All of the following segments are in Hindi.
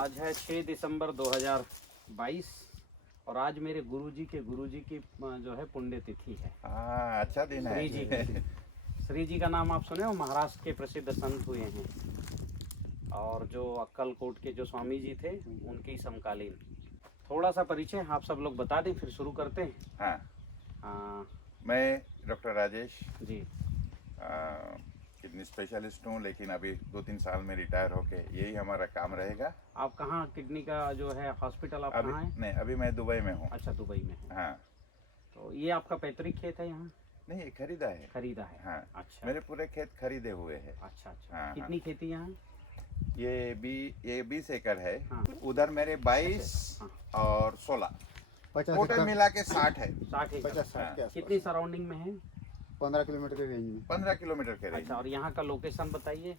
आज है 6 दिसंबर 2022 और आज मेरे गुरुजी की जो है पुण्यतिथि है। हाँ, अच्छा दिन है। श्री जी की। श्री जी का नाम आप सुने हो, महाराष्ट्र के प्रसिद्ध संत हुए हैं और जो अक्कलकोट के जो स्वामी जी थे उनके ही समकालीन। थोड़ा सा परिचय आप सब लोग बता दें, फिर शुरू करते हैं। हाँ, हाँ मैं doctor Rajesh ji. Kidney specialist हूँ, लेकिन अभी 2-3 साल में रिटायर होके यही हमारा काम रहेगा। आप कहाँ किडनी का जो है हॉस्पिटल आप अभी कहाँ है? नहीं, अभी मैं दुबई में हूँ। अच्छा, दुबई में है। हाँ, तो ये आपका पैतृक खेत है यहाँ? नहीं, ये खरीदा है। खरीदा है। हाँ, अच्छा, मेरे पूरे खेत खरीदे हुए हैं। अच्छा अच्छा। हाँ, कितनी खेती यहाँ? ये 20 एकड़ है। हाँ। उधर मेरे 22 हाँ। और 16 50 टोटल मिला के 60 है। 60 एकड़। 50-60 के आसपास। कितनी सराउंडिंग में है? 15 किलोमीटर के रेंज में। 15 किलोमीटर के रेंज। अच्छा, और यहाँ का लोकेशन बताइए।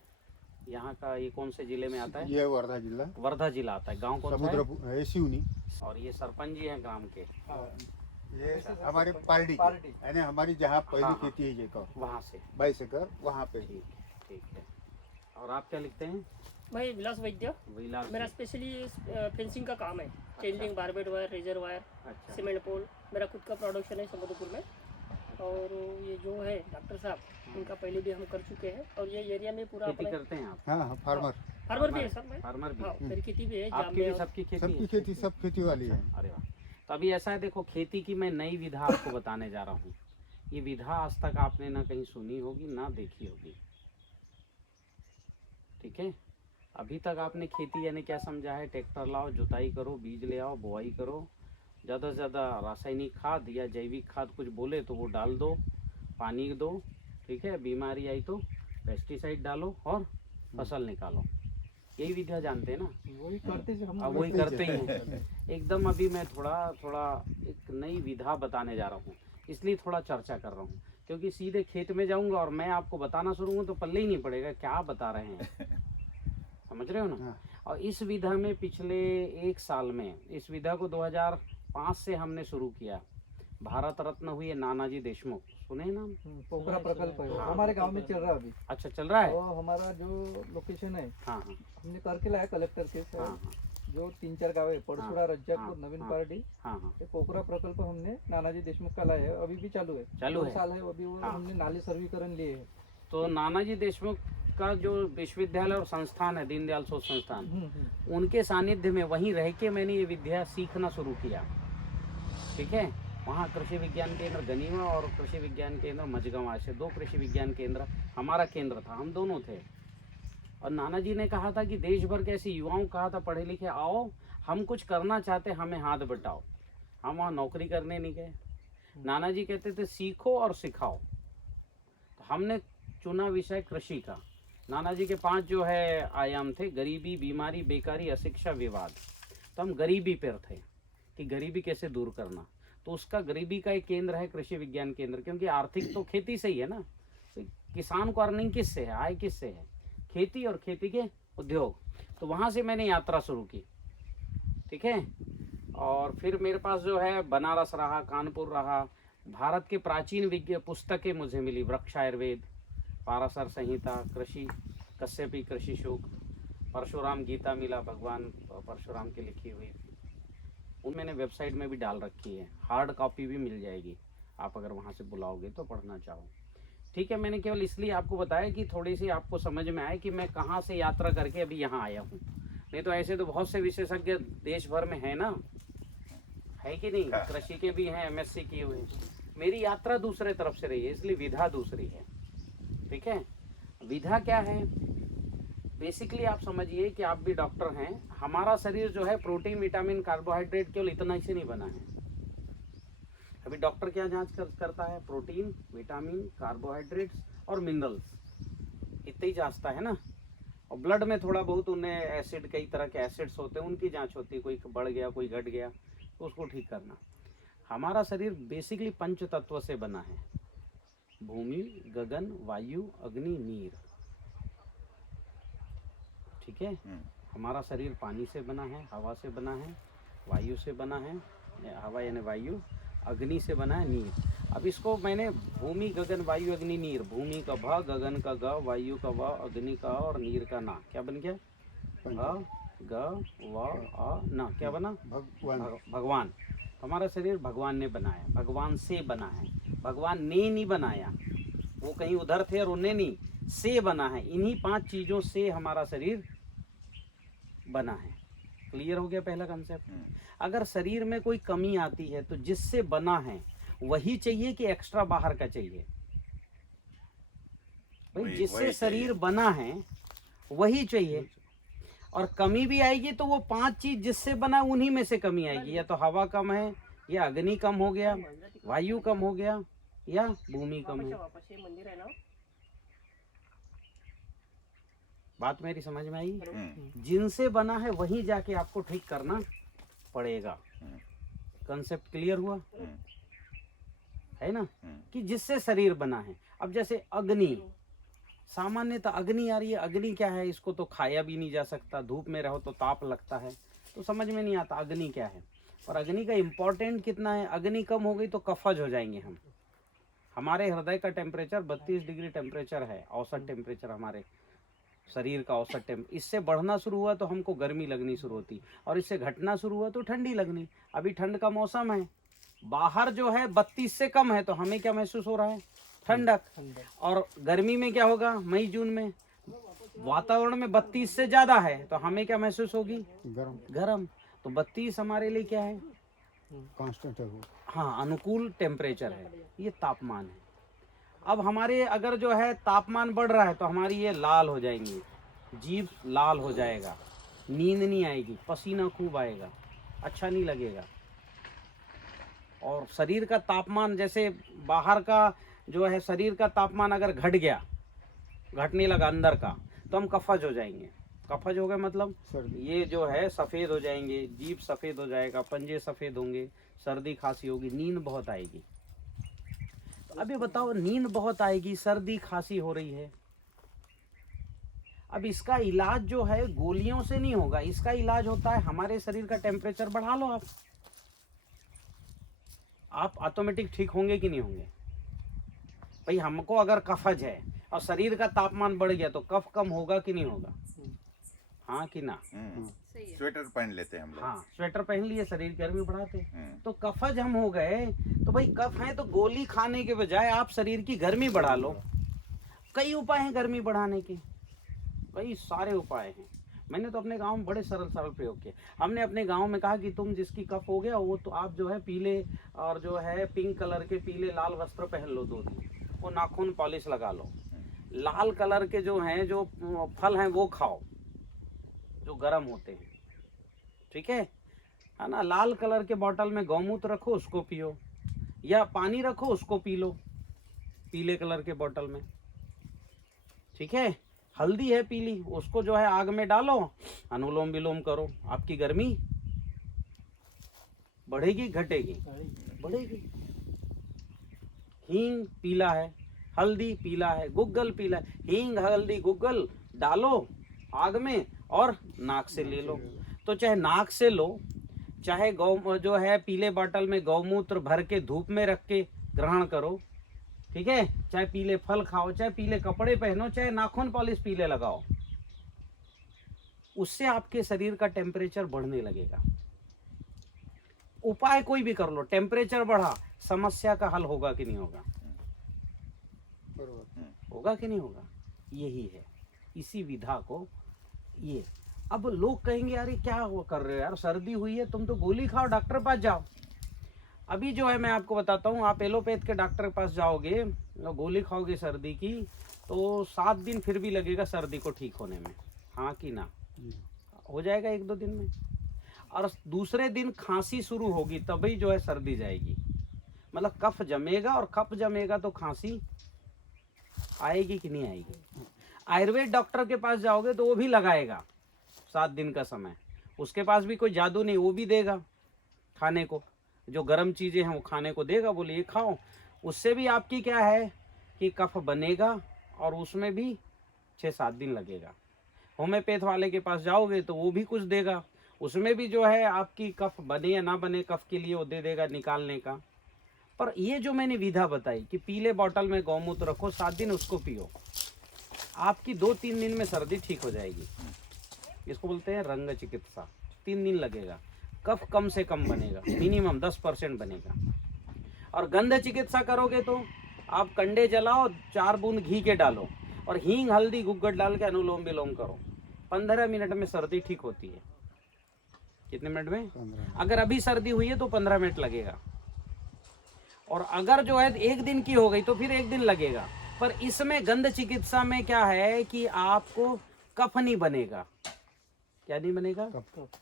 यहाँ का ये कौन से जिले में आता है? ये वर्धा जिला, वर्धा जिला आता है। गांव कौन सा है? समुद्र सिवनी। और ये सरपंच जी हैं ग्राम के, ये हमारे पार्टी यानी हमारी जहाँ पहली हाँ, खेती है, ये का वहाँ से। 22 एकड़ वहाँ पे। ठीक ठीक है। और आप क्या लिखते हैं? मैं विलास वैद्य। विलास मेरा जी। स्पेशली फेंसिंग का काम है, changing barbed wire, razor wire, अच्छा सीमेंट पोल। मेरा खुद का प्रोडक्शन है समुद्रपुर में। और ये जो है डॉक्टर साहब, उनका पहले भी हम कर चुके हैं और ये एरिया में पूरा खेती अपने करते हैं आप? हाँ हाँ, फार्मर। फार्मर भी है सर मैं। फार्मर भी हाँ, है। मेरी खेती भी है। जाम आपकी में भी और- सबकी खेती सबकी है? खेती सब खेती वाली है। अरे वाह। तो अभी ऐसा है, देखो खेती की मैं नई विधा आपको बताने जा रहा हूँ। ये विधा आज तक आपने ना कहीं सुनी होगी ना देखी होगी, ठीक है? अभी तक आपने खेती यानी क्या समझा है? ट्रैक्टर लाओ, जुताई करो, बीज ले आओ, बुआई करो, ज़्यादा से ज़्यादा रासायनिक खाद या जैविक खाद कुछ बोले तो वो डाल दो, पानी दो, ठीक है? बीमारी आई तो पेस्टिसाइड डालो और फसल निकालो। यही विधा जानते हैं ना? वही करते हैं हम। अब वही करते ही हैं एकदम। अभी मैं थोड़ा एक नई विधा बताने जा रहा हूँ, इसलिए थोड़ा चर्चा कर रहा हूँ, क्योंकि सीधे खेत में जाऊंगा और मैं आपको बताना शुरू हूँ तो पल्ले ही नहीं पड़ेगा क्या आप बता रहे हैं। समझ रहे हो ना? हाँ। और इस विधा में पिछले 1 साल में, इस विधा को 2005 से हमने शुरू किया। भारत रत्न हुए नानाजी देशमुख, सुने हैं नाम? पोखरा प्रकल्प है, हाँ। हमारे गांव में चल रहा है अभी। अच्छा, चल रहा है? तो हमारा जो लोकेशन है, हाँ हाँ हमने करके लाया कलेक्टर के हाँ साथ। हाँ जो 3-4 गाँव है, परशुरा, रज्जापुर, हाँ, नवीन हाँ। पार्टी, हाँ हाँ। ये पोखरा प्रकल्प हमने नानाजी देशमुख का लाया है, अभी भी चालू है। चालू 2 है? साल है अभी। वो हाँ। हमने नाली सर्वीकरण लिए है। तो नानाजी देशमुख का जो विश्वविद्यालय और संस्थान है, दीनदयाल शोध संस्थान, उनके सानिध्य में वहीं रह के मैंने ये विद्या सीखना शुरू किया, ठीक है? वहाँ कृषि विज्ञान केंद्र गनीवा और कृषि विज्ञान केंद्र मझगांव, ऐसे 2 कृषि विज्ञान केंद्र हमारा केंद्र था, हम दोनों थे। और नाना जी ने कहा था कि देश भर के ऐसे युवाओं को कहा था, पढ़े लिखे आओ, हम कुछ करना चाहते, हमें हाथ बटाओ। हम वहाँ नौकरी करने नहीं गए। नाना जी कहते थे सीखो और सिखाओ। तो हमने चुना विषय कृषि का। नाना जी के 5 जो है आयाम थे: गरीबी, बीमारी, बेकारी, अशिक्षा, विवाद। तो हम गरीबी पर थे कि गरीबी कैसे दूर करना। तो उसका गरीबी का एक केंद्र है कृषि विज्ञान केंद्र, क्योंकि आर्थिक तो खेती से ही है ना। तो किसान को अर्निंग किससे है, आय किससे है? खेती और खेती के उद्योग। तो वहाँ से मैंने यात्रा शुरू की, ठीक है? और फिर मेरे पास जो है बनारस रहा, कानपुर रहा। भारत के प्राचीन पुस्तकें मुझे मिली: वृक्ष आयुर्वेद, पाराशर संहिता, कृषि, कश्यपी कृषि सूक्त, परशुराम गीता मिला, भगवान परशुराम की लिखी हुई। उन मैंने वेबसाइट में भी डाल रखी है, हार्ड कॉपी भी मिल जाएगी, आप अगर वहाँ से बुलाओगे तो पढ़ना चाहो, ठीक है? मैंने केवल इसलिए आपको बताया कि थोड़ी सी आपको समझ में आए कि मैं कहाँ से यात्रा करके अभी यहाँ आया हूँ। नहीं तो ऐसे तो बहुत से विशेषज्ञ देश भर में है ना, है कि नहीं? कृषि के भी हैं, MSc किए हुए। मेरी यात्रा दूसरे तरफ से रही है, इसलिए विधा दूसरी है, ठीक है? विधा क्या है? बेसिकली आप समझिए कि आप भी डॉक्टर हैं। हमारा शरीर जो है प्रोटीन, विटामिन, कार्बोहाइड्रेट केवल इतना ही से नहीं बना है। अभी डॉक्टर क्या जांच करता है? प्रोटीन, विटामिन, कार्बोहाइड्रेट्स और मिनरल्स, इतना ही जांचता है ना। और ब्लड में थोड़ा बहुत उन्हें एसिड, कई तरह के एसिड्स होते हैं, उनकी जांच होती है, कोई बढ़ गया, कोई घट गया, तो उसको ठीक करना। हमारा शरीर बेसिकली 5 तत्व से बना है: भूमि, गगन, वायु, अग्नि, नीर, ठीक है? हमारा शरीर पानी से बना है, हवा से बना है, वायु से बना है, हवा यानी वायु, अग्नि से बना है, नीर। अब इसको मैंने भूमि, गगन, वायु, अग्नि, नीर, भूमि का भ, गगन का ग, वायु का व, अग्नि का और नीर का ना, क्या बन गया? भ, ग व अ न क्या बना? भगवान भगवान। तो हमारा शरीर भगवान ने बनाया, भगवान से बना है, भगवान ने नहीं बनाया, वो कहीं उधर थे और उन्हें नहीं, से बना है। इन्हीं 5 चीजों से हमारा शरीर बना है। क्लियर हो गया पहला कंसेप्ट। अगर शरीर में कोई कमी आती है तो जिससे बना है वही चाहिए कि एक्स्ट्रा बाहर का चाहिए? भाई जिससे वही शरीर चाहिए। बना है वही चाहिए। और कमी भी आएगी तो वो 5 चीज जिससे बना है उन्हीं में से कमी आएगी। या तो हवा कम है, या अग्नि कम हो गया, वायु कम हो गया, या भूमि कम है। वापस ये मंदिर है ना, बात मेरी समझ में आई? हम्म, जिनसे बना है वहीं जाके आपको ठीक करना पड़ेगा। कंसेप्ट क्लियर हुआ हम्म, है ना? हम्म, कि जिससे शरीर बना है। अब जैसे अग्नि, सामान्यतः अग्नि आ रही है, अग्नि क्या है? इसको तो खाया भी नहीं जा सकता, धूप में रहो तो ताप लगता है, तो समझ में नहीं आता अग्नि क्या है। और अग्नि का इम्पोर्टेंट कितना है? अग्नि कम हो गई तो कफज हो जाएंगे हम। हमारे हृदय का टेम्परेचर 32 डिग्री टेम्परेचर है, औसत टेम्परेचर हमारे शरीर का औसत टेम्परेचर। इससे बढ़ना शुरू हुआ तो हमको गर्मी लगनी शुरू होती, और इससे घटना शुरू हुआ तो ठंडी लगनी। अभी ठंड का मौसम है, बाहर जो है 32 से कम है तो हमें क्या महसूस हो रहा है? ठंडक। और गर्मी में क्या होगा? मई जून में वातावरण में 32 से ज्यादा है तो हमें क्या महसूस होगी? गर्म गर्म। तो 32 हमारे लिए क्या है? कांस्टेंट है वो। हाँ, अनुकूल टेम्परेचर है, ये तापमान है। अब हमारे अगर जो है तापमान बढ़ रहा है तो हमारी ये लाल हो जाएंगी, जीभ लाल हो जाएगा, नींद नहीं आएगी, पसीना खूब आएगा, अच्छा नहीं लगेगा। और शरीर का तापमान, जैसे बाहर का जो है शरीर का तापमान अगर घट गया, घटने लगा अंदर का, तो हम कफज हो जाएंगे। कफज हो गए मतलब सर्दी ये जो है सफ़ेद हो जाएंगे, जीभ सफ़ेद हो जाएगा, पंजे सफ़ेद होंगे, सर्दी खांसी होगी, नींद बहुत आएगी। तो अभी बताओ, नींद बहुत आएगी, सर्दी खांसी हो रही है, अब इसका इलाज जो है गोलियों से नहीं होगा, इसका इलाज होता है हमारे शरीर का टेम्परेचर बढ़ा लो। आप ऑटोमेटिक ठीक होंगे कि नहीं होंगे? भाई हमको अगर कफज है और शरीर का तापमान बढ़ गया तो कफ कम होगा कि नहीं होगा? हाँ कि ना? स्वेटर पहन लेते हैं हम लोग। हाँ, स्वेटर पहन लिए, शरीर गर्मी बढ़ाते। हम्म, तो कफज हम हो गए, तो भाई कफ है तो गोली खाने के बजाय आप शरीर की गर्मी बढ़ा लो। कई उपाय हैं गर्मी बढ़ाने के, कई सारे उपाय हैं। मैंने तो अपने गांव में बड़े सरल सरल प्रयोग किए। हमने अपने गांव में कहा कि तुम जिसकी कफ हो गया वो तो आप जो है पीले और जो है पिंक कलर के पीले लाल वस्त्र पहन लो 2 दिन, वो नाखून पॉलिश लगा लो, लाल कलर के जो हैं जो फल हैं वो खाओ जो गर्म होते हैं, ठीक है ना? लाल कलर के बोतल में गौमूत्र रखो, उसको पियो, या पानी रखो उसको पी लो पीले कलर के बोतल में, ठीक है? हल्दी है पीली, उसको जो है आग में डालो, अनुलोम विलोम करो, आपकी गर्मी बढ़ेगी घटेगी? बढ़ेगी। हींग पीला है, हल्दी पीला है, गुग्गल पीला है, हींग हल्दी गुग्गल डालो आग में और नाक से ले लो। तो चाहे नाक से लो, चाहे गौ जो है पीले बोतल में गौमूत्र भर के धूप में रख के ग्रहण करो, ठीक है? चाहे पीले फल खाओ, चाहे पीले कपड़े पहनो, चाहे नाखून पॉलिश पीले लगाओ, उससे आपके शरीर का टेम्परेचर बढ़ने लगेगा। उपाय कोई भी कर लो, टेम्परेचर बढ़ा, समस्या का हल होगा कि नहीं होगा? होगा कि नहीं होगा? यही है, इसी विधा को ये। अब लोग कहेंगे यार ये क्या वो कर रहे हो यार, सर्दी हुई है तुम तो गोली खाओ, डॉक्टर पास जाओ। अभी जो है मैं आपको बताता हूँ, आप एलोपैथ के डॉक्टर के पास जाओगे, गोली खाओगे सर्दी की, तो 7 दिन फिर भी लगेगा सर्दी को ठीक होने में, हाँ कि ना? हो जाएगा 1-2 दिन में। और दूसरे दिन खांसी शुरू होगी, तभी जो है सर्दी जाएगी। मतलब कफ जमेगा, और कफ जमेगा तो खांसी आएगी कि नहीं आएगी? आयुर्वेद डॉक्टर के पास जाओगे तो वो भी लगाएगा 7 दिन का समय, उसके पास भी कोई जादू नहीं, वो भी देगा खाने को, जो गर्म चीज़ें हैं वो खाने को देगा, बोले ये खाओ। उससे भी आपकी क्या है कि कफ बनेगा, और उसमें भी 6-7 दिन लगेगा। होम्योपैथ वाले के पास जाओगे तो वो भी कुछ देगा, उसमें भी जो है आपकी कफ बने या ना बने, कफ के लिए वो दे देगा निकालने का। पर ये जो मैंने विधा बताई कि पीले बोतल में गौमूत्र रखो, 7 दिन उसको पियो, आपकी 2-3 दिन में सर्दी ठीक हो जाएगी। इसको बोलते हैं रंग चिकित्सा। 3 दिन लगेगा, कफ कम से कम बनेगा, मिनिमम 10% बनेगा। और गंध चिकित्सा करोगे तो आप कंडे जलाओ, 4 बूंद घी के डालो और हींग हल्दी गुग्गट डाल के अनुलोम विलोम करो, 15 मिनट में सर्दी ठीक होती है। कितने मिनट में? 15। अगर अभी सर्दी हुई है तो 15 मिनट लगेगा, और अगर जो है 1 दिन की हो गई तो फिर 1 दिन लगेगा। पर इसमें गंध चिकित्सा में क्या है कि आपको कफ नहीं बनेगा। क्या नहीं बनेगा?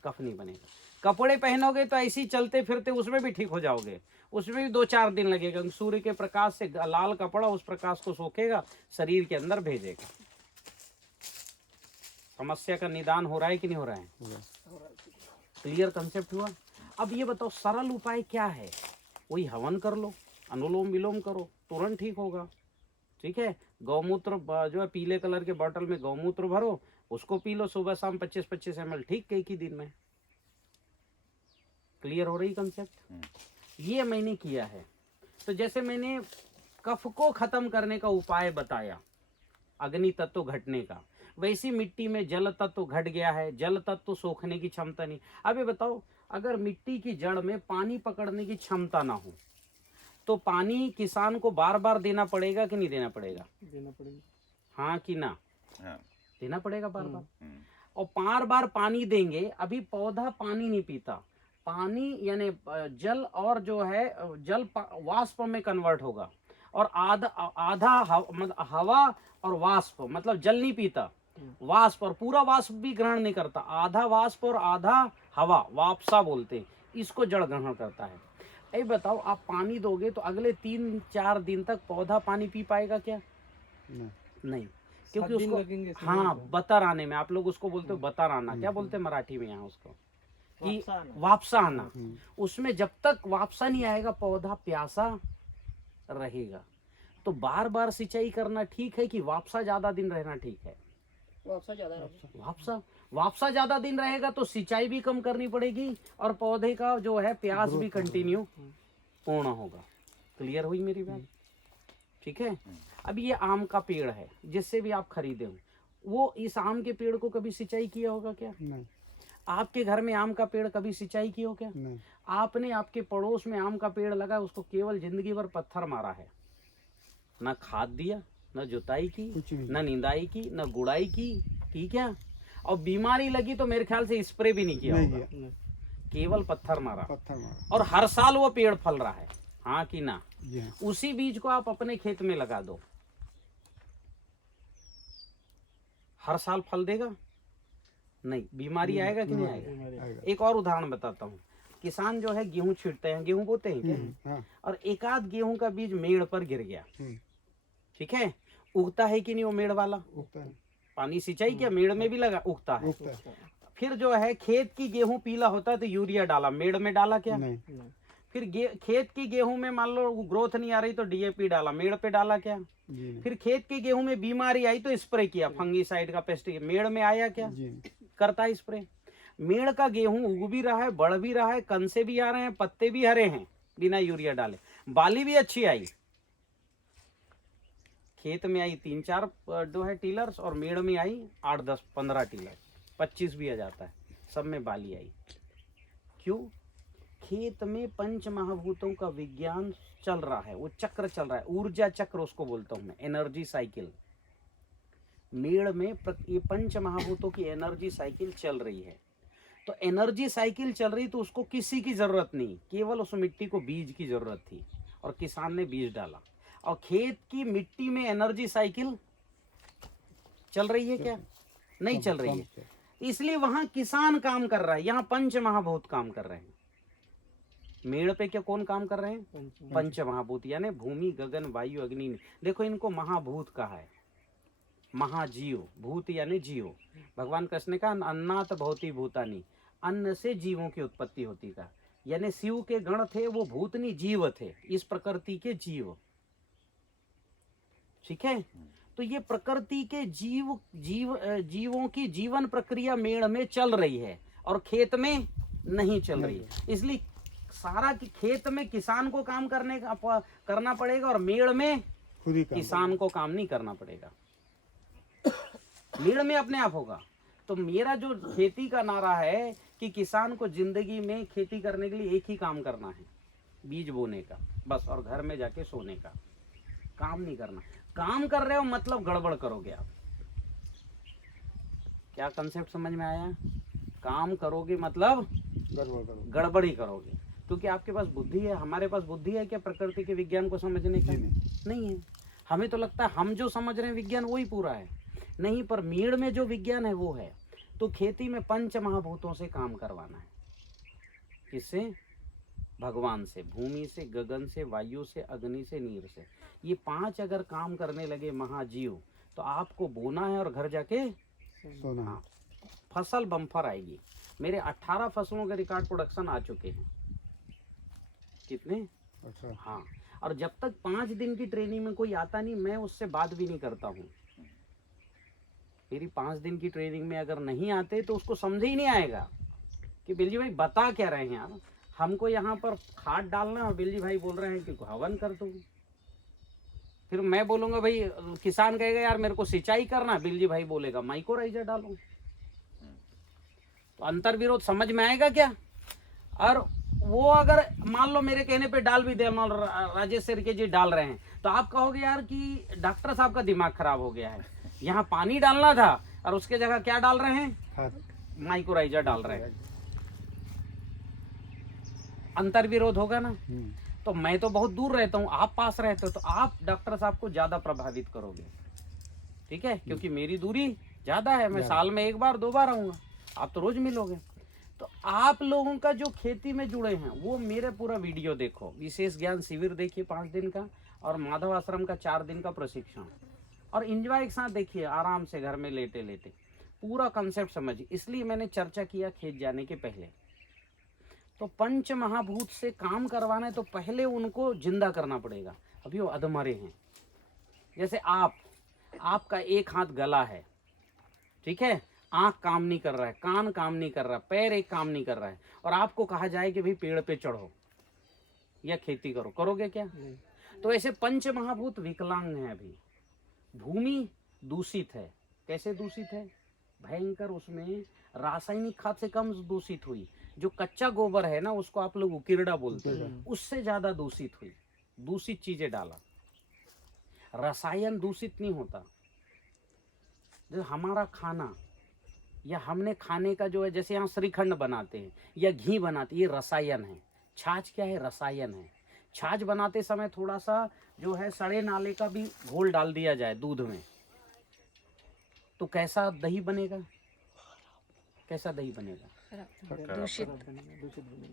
कफ नहीं बनेगा। कपड़े पहनोगे तो ऐसे ही चलते फिरते उसमें भी ठीक हो जाओगे, उसमें भी 2-4 दिन लगेगा। सूर्य के प्रकाश से लाल कपड़ा उस प्रकाश को सोखेगा, शरीर के अंदर भेजेगा। समस्या का निदान हो रहा है कि नहीं हो रहा है? क्लियर कंसेप्ट हुआ? अब ये बताओ सरल उपाय क्या है? वही हवन कर लो, अनुलोम विलोम करो, तुरंत ठीक होगा। ठीक है, गौमूत्र जो है पीले कलर के बोतल में गौमूत्र भरो, उसको पी लो सुबह शाम 25-25 ml, ठीक एक ही दिन में। क्लियर हो रही कंसेप्ट? ये मैंने किया है। तो जैसे मैंने कफ को खत्म करने का उपाय बताया, अग्नि तत्व घटने का, वैसी मिट्टी में जल तत्व घट गया है, जल तत्व सोखने की क्षमता नहीं। अब ये बताओ, अगर मिट्टी की जड़ में पानी पकड़ने की क्षमता ना हो तो पानी किसान को बार बार देना पड़ेगा कि नहीं देना पड़ेगा? देना पड़ेगा। हाँ कि ना? हाँ। देना पड़ेगा बार बार। हम्म। और बार बार पानी देंगे, अभी पौधा पानी नहीं पीता, पानी यानी जल और जो है जल वाष्प में कन्वर्ट होगा, और आधा मतलब हवा और वाष्प, मतलब जल नहीं पीता, वाष्प, और पूरा वाष्प भी ग्रहण नहीं करता, आधा वाष्प और आधा हवा, वापसा बोलते हैं, इसको जड़ ग्रहण करता है। ये बताओ, आप पानी दोगे तो अगले 3-4 दिन तक पौधा पानी पी पाएगा क्या? नहीं, क्योंकि 7 दिन उसको लगेंगे। हाँ बतर आने में, आप लोग उसको बोलते हो बतर आना, क्या बोलते हैं मराठी में यहाँ उसको, कि वापसा आना। उसमें जब तक वापसा नहीं आएगा पौधा प्यासा रहेगा। तो बार बार सिंचाई करना ठीक है कि वापसा ज्यादा दिन रहना ठीक है? वापसा ज्यादा दिन रहेगा तो सिंचाई भी कम करनी पड़ेगी और पौधे का जो है प्यास भी कंटिन्यू पूर्ण होगा। क्लियर हुई मेरी बात? ठीक है। अब ये आम का पेड़ है जिससे भी आप खरीदे हो, वो इस आम के पेड़ को कभी सिंचाई किया होगा क्या? नहीं। आपके घर में आम का पेड़ कभी सिंचाई की हो क्या? नहीं। आपने आपके पड़ोस में आम का पेड़ लगा, उसको केवल जिंदगी भर पत्थर मारा है, ना खाद दिया, न जुताई की, न निंदाई की, न गुड़ाई की, ठीक है। और बीमारी लगी तो मेरे ख्याल से स्प्रे भी नहीं किया होगा, केवल पत्थर मारा, और हर साल वो पेड़ फल रहा है, हाँ कि ना? उसी बीज को आप अपने खेत में लगा दो, हर साल फल देगा? नहीं। बीमारी आएगा कि नहीं आएगा? एक और उदाहरण बताता हूँ। किसान जो है गेहूं छींटते हैं, गेहूं बोते हैं क्या, और एक आध गेहूं का बीज मेड़ पर गिर गया, ठीक है, उगता है कि नहीं वो मेड़ वाला? पानी सिंचाई किया, मेड़ में भी लगा, उगता है। फिर जो है खेत की गेहूं पीला होता है तो यूरिया डाला, मेड़ में डाला क्या? फिर खेत की गेहूं में मान लो ग्रोथ नहीं आ रही तो डीएपी डाला, मेड़ पे डाला क्या? फिर खेत की गेहूं में बीमारी आई तो स्प्रे किया, फंगीसाइड का पेस्टिसाइड, मेड़ में आया क्या? करता है स्प्रे। मेड़ का गेहूं उग भी रहा है, बढ़ भी रहा है, कंसे भी आ रहे हैं, पत्ते भी हरे हैं, बिना यूरिया डाले, बाली भी अच्छी आई। खेत में आई 3-4 जो है टीलर्स, और मेड़ में आई 8-10-15 टीलर, 25 भी आ जाता है, सब में बाली आई। क्यों? खेत में पंच महाभूतों का विज्ञान चल रहा है, वो चक्र चल रहा है, ऊर्जा चक्र उसको बोलता हूं मैं, एनर्जी साइकिल। मेड़ में ये पंच महाभूतों की एनर्जी साइकिल चल रही है। तो एनर्जी साइकिल चल रही तो उसको किसी की जरूरत नहीं, केवल उस मिट्टी को बीज की जरूरत थी, और किसान ने बीज डाला। और खेत की मिट्टी में एनर्जी साइकिल चल रही है क्या? नहीं चल रही है, इसलिए वहां किसान काम कर रहा है, यहाँ पंच महाभूत काम कर रहे हैं। मेड़ पे क्या कौन काम कर रहे हैं? पंच महाभूत, यानी भूमि, गगन, वायु, अग्नि। देखो इनको महाभूत कहा है, महाजीव, भूत यानी जीव। भगवान कृष्ण ने कहा अन्नात भौति भूतानी, अन्न से जीवों की उत्पत्ति होती का, यानी शिव के गण थे वो भूतनी जीव थे, इस प्रकृति के जीव, ठीक है। तो ये प्रकृति के जीवों की जीवन प्रक्रिया मेड़ में चल रही है और खेत में नहीं चल रही है। इसलिए सारा खेत में किसान को काम करना पड़ेगा, और मेड़ में किसान को काम नहीं करना पड़ेगा, मेड़ में अपने आप होगा। तो मेरा जो खेती का नारा है कि किसान को जिंदगी में खेती करने के लिए एक ही काम करना है, बीज बोने का बस, और घर में जाके सोने का, काम नहीं करना। काम कर रहे हो मतलब गड़बड़ करोगे आप। क्या कंसेप्ट समझ में आया? काम करोगे मतलब गड़बड़ ही करोगे, क्योंकि आपके पास बुद्धि है। हमारे पास बुद्धि है क्या प्रकृति के विज्ञान को समझने का? नहीं है। हमें तो लगता है हम जो समझ रहे हैं विज्ञान वही पूरा है, नहीं, पर मीड़ में जो विज्ञान है वो है। तो खेती में पंच महाभूतों से काम करवाना है। किससे? भगवान से, भूमि से, गगन से, वायु से, अग्नि से, नीर से। ये 5 अगर काम करने लगे महाजीव, तो आपको बोना है और घर जाके सोना। हाँ, फसल बम्पर आएगी। मेरे 18 फसलों के रिकॉर्ड प्रोडक्शन आ चुके हैं। कितने? अच्छा। हाँ, और जब तक 5 दिन की ट्रेनिंग में कोई आता नहीं, मैं उससे बात भी नहीं करता हूँ। मेरी 5 दिन की ट्रेनिंग में अगर नहीं आते तो उसको समझ ही नहीं आएगा कि बिलजी भाई बता क्या रहे हैं यार, हमको यहाँ पर खाद डालना और बिलजी भाई बोल रहे हैं कि हवन कर दो। फिर मैं बोलूँगा भाई, किसान कहेगा यार मेरे को सिंचाई करना, बिलजी भाई बोलेगा माइक्रोराइजर डालो। तो अंतर विरोध समझ में आएगा क्या? और वो अगर मान लो मेरे कहने पे डाल भी दे, राजेश सर जी डाल रहे हैं, तो आप कहोगे यार कि डॉक्टर साहब का दिमाग खराब हो गया है, यहाँ पानी डालना था और उसके जगह क्या डाल रहे हैं? खाद। माइक्रोराइजर डाल रहे हैं। अंतर विरोध होगा ना। तो मैं तो बहुत दूर रहता हूँ, आप पास रहते हो, तो आप डॉक्टर साहब को ज्यादा प्रभावित करोगे, ठीक है, क्योंकि मेरी दूरी ज्यादा है। मैं साल में 1 बार 2 बार आऊंगा, आप तो रोज मिलोगे। तो आप लोगों का जो खेती में जुड़े हैं वो मेरे पूरा वीडियो देखो, विशेष ज्ञान शिविर देखिए 5 दिन का, और माधव आश्रम का 4 दिन का प्रशिक्षण, और एंजॉय के साथ देखिए आराम से घर में लेटे लेटे पूरा कंसेप्ट समझिए। इसलिए मैंने चर्चा किया खेत जाने के पहले। तो पंच महाभूत से काम करवाना है तो पहले उनको जिंदा करना पड़ेगा। अभी वो अधमरे हैं। जैसे आपका एक हाथ गला है, ठीक है, आंख काम नहीं कर रहा है, कान काम नहीं कर रहा, पैर एक काम नहीं कर रहा है, और आपको कहा जाए कि भाई पेड़ पे चढ़ो या खेती करो, करोगे क्या? तो ऐसे पंच महाभूत विकलांग हैं। अभी भूमि दूषित है। कैसे दूषित है? भयंकर, उसमें रासायनिक खाद से कम दूषित हुई। जो कच्चा गोबर है ना, उसको आप लोग उकिरडा बोलते हैं, उससे ज्यादा दूषित हुई। दूषित चीजें डाला। रसायन दूषित नहीं होता। जो हमारा खाना या हमने खाने का जो है, जैसे यहाँ श्रीखंड बनाते हैं या घी बनाते हैं, ये रसायन है। छाछ क्या है? रसायन है। छाछ बनाते समय थोड़ा सा जो है सड़े नाले का भी घोल डाल दिया जाए दूध में, तो कैसा दही बनेगा? कैसा दही बनेगा?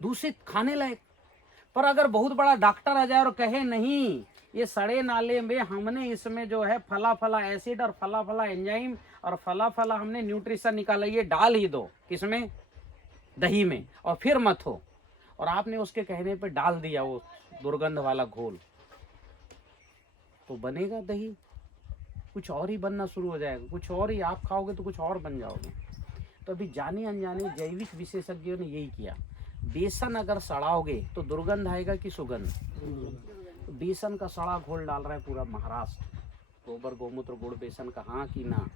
दूषित, खाने लायक। पर अगर बहुत बड़ा डॉक्टर आ जाए और कहे नहीं, ये सड़े नाले में हमने इसमें जो है फला फला एसिड और फला फला एंजाइम और फला फला हमने न्यूट्रिशन निकाला, ये डाल ही दो, किसमें? दही में, और फिर मत हो, और आपने उसके कहने पे डाल दिया वो दुर्गंध वाला घोल, तो बनेगा दही कुछ और ही बनना शुरू हो जाएगा। कुछ और ही आप खाओगे तो कुछ और बन जाओगे। तो अभी जाने अनजाने जैविक विशेषज्ञों ने यही किया। बेसन अगर सड़ाओगे तो दुर्गंध आएगा कि सुगंध? तो बेसन का सड़ा घोल डाल रहा है पूरा महाराष्ट्र। गोबर गोमूत्र गुड़ बेसन का, हाँ कि ना?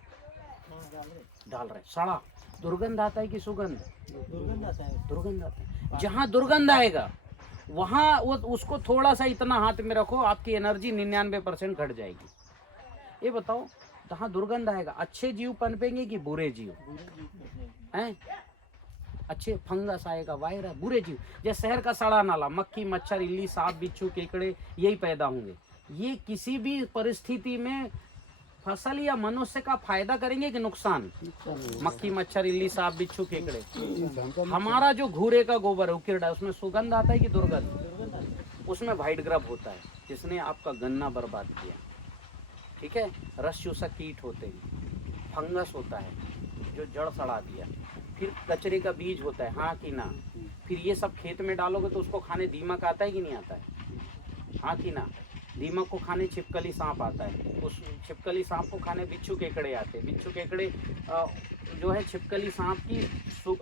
डाल रहे। सड़ा दुर्गंध आता है कि सुगंध? दुर्गंध आता है। दुर्गंध आता है। जहाँ दुर्गंध आएगा वहाँ वो उसको थोड़ा सा इतना हाथ में रखो, आपकी एनर्जी 99% घट जाएगी। ये बताओ, जहाँ दुर्गंध आएगा अच्छे जीव पनपेंगे कि बुरे जीव हैं? अच्छे फंगस आएगा, वायरस, बुरे जीव। जैसे शहर का सड़ा नाला, मक्खी मच्छर इल्ली सांप बिच्छू केकड़े यही पैदा होंगे। ये किसी भी परिस्थिति में फसल या मनुष्य का फायदा करेंगे कि नुकसान? मक्खी मच्छर इल्ली सांप बिच्छू केकड़े। हमारा जो घूरे का गोबर है उकिरडा, उसमें सुगंध आता है कि दुर्गंध? उसमें व्हाइट ग्रब होता है जिसने आपका गन्ना बर्बाद किया, ठीक है। रस चूसक कीट होते हैं, फंगस होता है जो जड़ सड़ा दिया, फिर कचरे का बीज होता है, हाँ कि ना? फिर ये सब खेत में डालोगे तो उसको खाने दीमक आता है कि नहीं आता है? हाँ कि ना? दीमक को खाने छिपकली सांप आता है, उस छिपकली सांप को खाने बिच्छू केकड़े आते हैं। बिच्छू केकड़े जो है छिपकली सांप की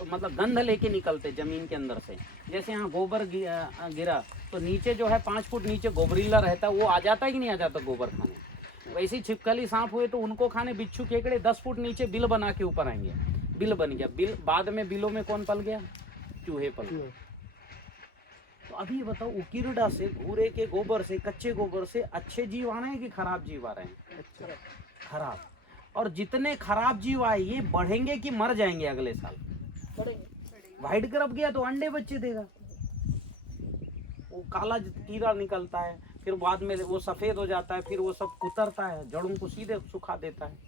मतलब गंध लेके निकलते जमीन के अंदर से। जैसे यहाँ गोबर गिरा तो नीचे जो है 5 फुट नीचे गोबरीला रहता है, वो आ जाता है कि नहीं आ जाता गोबर खाने? वैसे ही छिपकली सांप हुए तो उनको खाने बिच्छू केकड़े 10 फुट नीचे बिल बना के ऊपर आएंगे। बिल बन गया। बिल बाद में बिलों में कौन पल गया? चूहे पल गए। तो अभी ये बताओ उकीरडा से, घूरे के गोबर से, कच्चे गोबर से अच्छे जीव आ रहे हैं कि खराब जीव आ रहे हैं? खराब। और जितने खराब जीव आए ये बढ़ेंगे कि मर जाएंगे अगले साल? व्हाइट क्रब गया तो अंडे बच्चे देगा, वो काला कीड़ा निकलता है, फिर बाद में वो सफेद हो जाता है, फिर वो सब कुतरता है, जड़ों को सीधे सुखा देता है।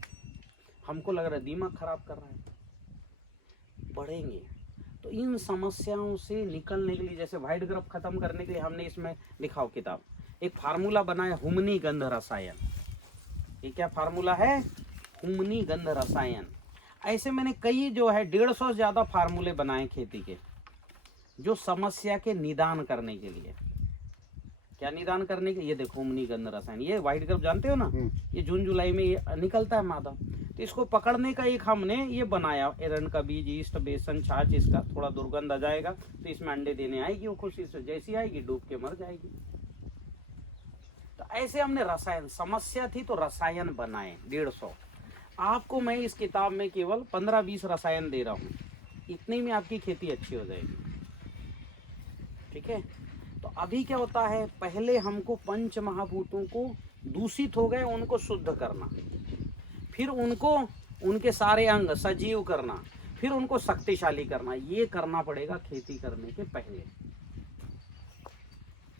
हमको लग रहा है दिमाग खराब कर रहा है। बढ़ेंगे तो इन समस्याओं से निकलने के लिए, जैसे व्हाइट क्रब खत्म करने के लिए हमने इसमें लिखा हो किताब, एक फार्मूला बनाया हुमनी गंध रसायन। ये क्या फार्मूला है? हुमनी गंध रसायन। ऐसे मैंने कई जो है 150 से ज्यादा फार्मूले बनाए खेती के, जो समस्या के निदान करने के लिए। क्या निदान करने के? ये देखो हुमनी गंध रसायन, ये व्हाइट क्रब जानते हो ना, ये जून जुलाई में ये निकलता है मादा। तो इसको पकड़ने का एक हमने ये बनाया, एरंड का बीज, ईस्ट, बेसन, छाछ, इसका थोड़ा दुर्गंध आ जाएगा तो इसमें अंडे देने आएगी वो, खुशी से जैसी आएगी डूब के मर जाएगी। तो ऐसे हमने रसायन, समस्या थी तो रसायन बनाए 150। आपको मैं इस किताब में केवल 15-20 रसायन दे रहा हूँ, इतने में आपकी खेती अच्छी हो जाएगी। ठीक है। तो अभी क्या होता है, पहले हमको पंच महाभूतों को दूषित हो गए उनको शुद्ध करना, फिर उनको उनके सारे अंग सजीव करना, फिर उनको शक्तिशाली करना। ये करना पड़ेगा खेती करने के पहले।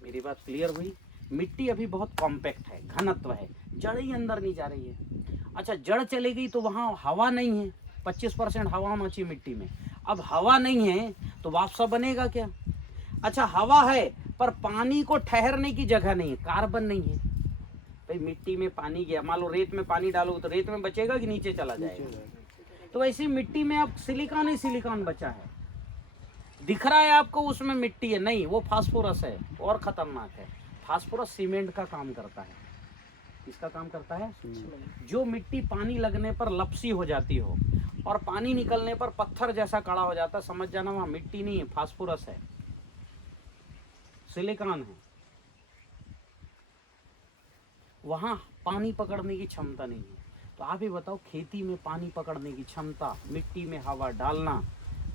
मेरी बात क्लियर हुई? मिट्टी अभी बहुत कॉम्पैक्ट है, घनत्व है, जड़ ही अंदर नहीं जा रही है। अच्छा, जड़ चली गई तो वहाँ हवा नहीं है, 25% हवा होना चाहिए मिट्टी में। अब हवा नहीं है तो वाष्प बनेगा क्या? अच्छा, हवा है पर पानी को ठहरने की जगह नहीं है, कार्बन नहीं है। भाई मिट्टी में पानी गया, मान लो रेत में पानी डालोगे तो रेत में बचेगा कि नीचे चला जाएगा? तो वैसे मिट्टी में अब सिलिकॉन ही सिलिकॉन बचा है। दिख रहा है आपको उसमें मिट्टी है, नहीं, वो फास्फोरस है और खतरनाक है। फास्फोरस सीमेंट का काम करता है। किसका काम करता है? जो मिट्टी पानी लगने पर लपसी हो जाती हो और पानी निकलने पर पत्थर जैसा कड़ा हो जाता है, समझ जाना वहां मिट्टी नहीं है, फास्फोरस है, सिलिकॉन है। वहां पानी पकड़ने की क्षमता नहीं है। तो आप ही बताओ, खेती में पानी पकड़ने की क्षमता, मिट्टी में हवा डालना,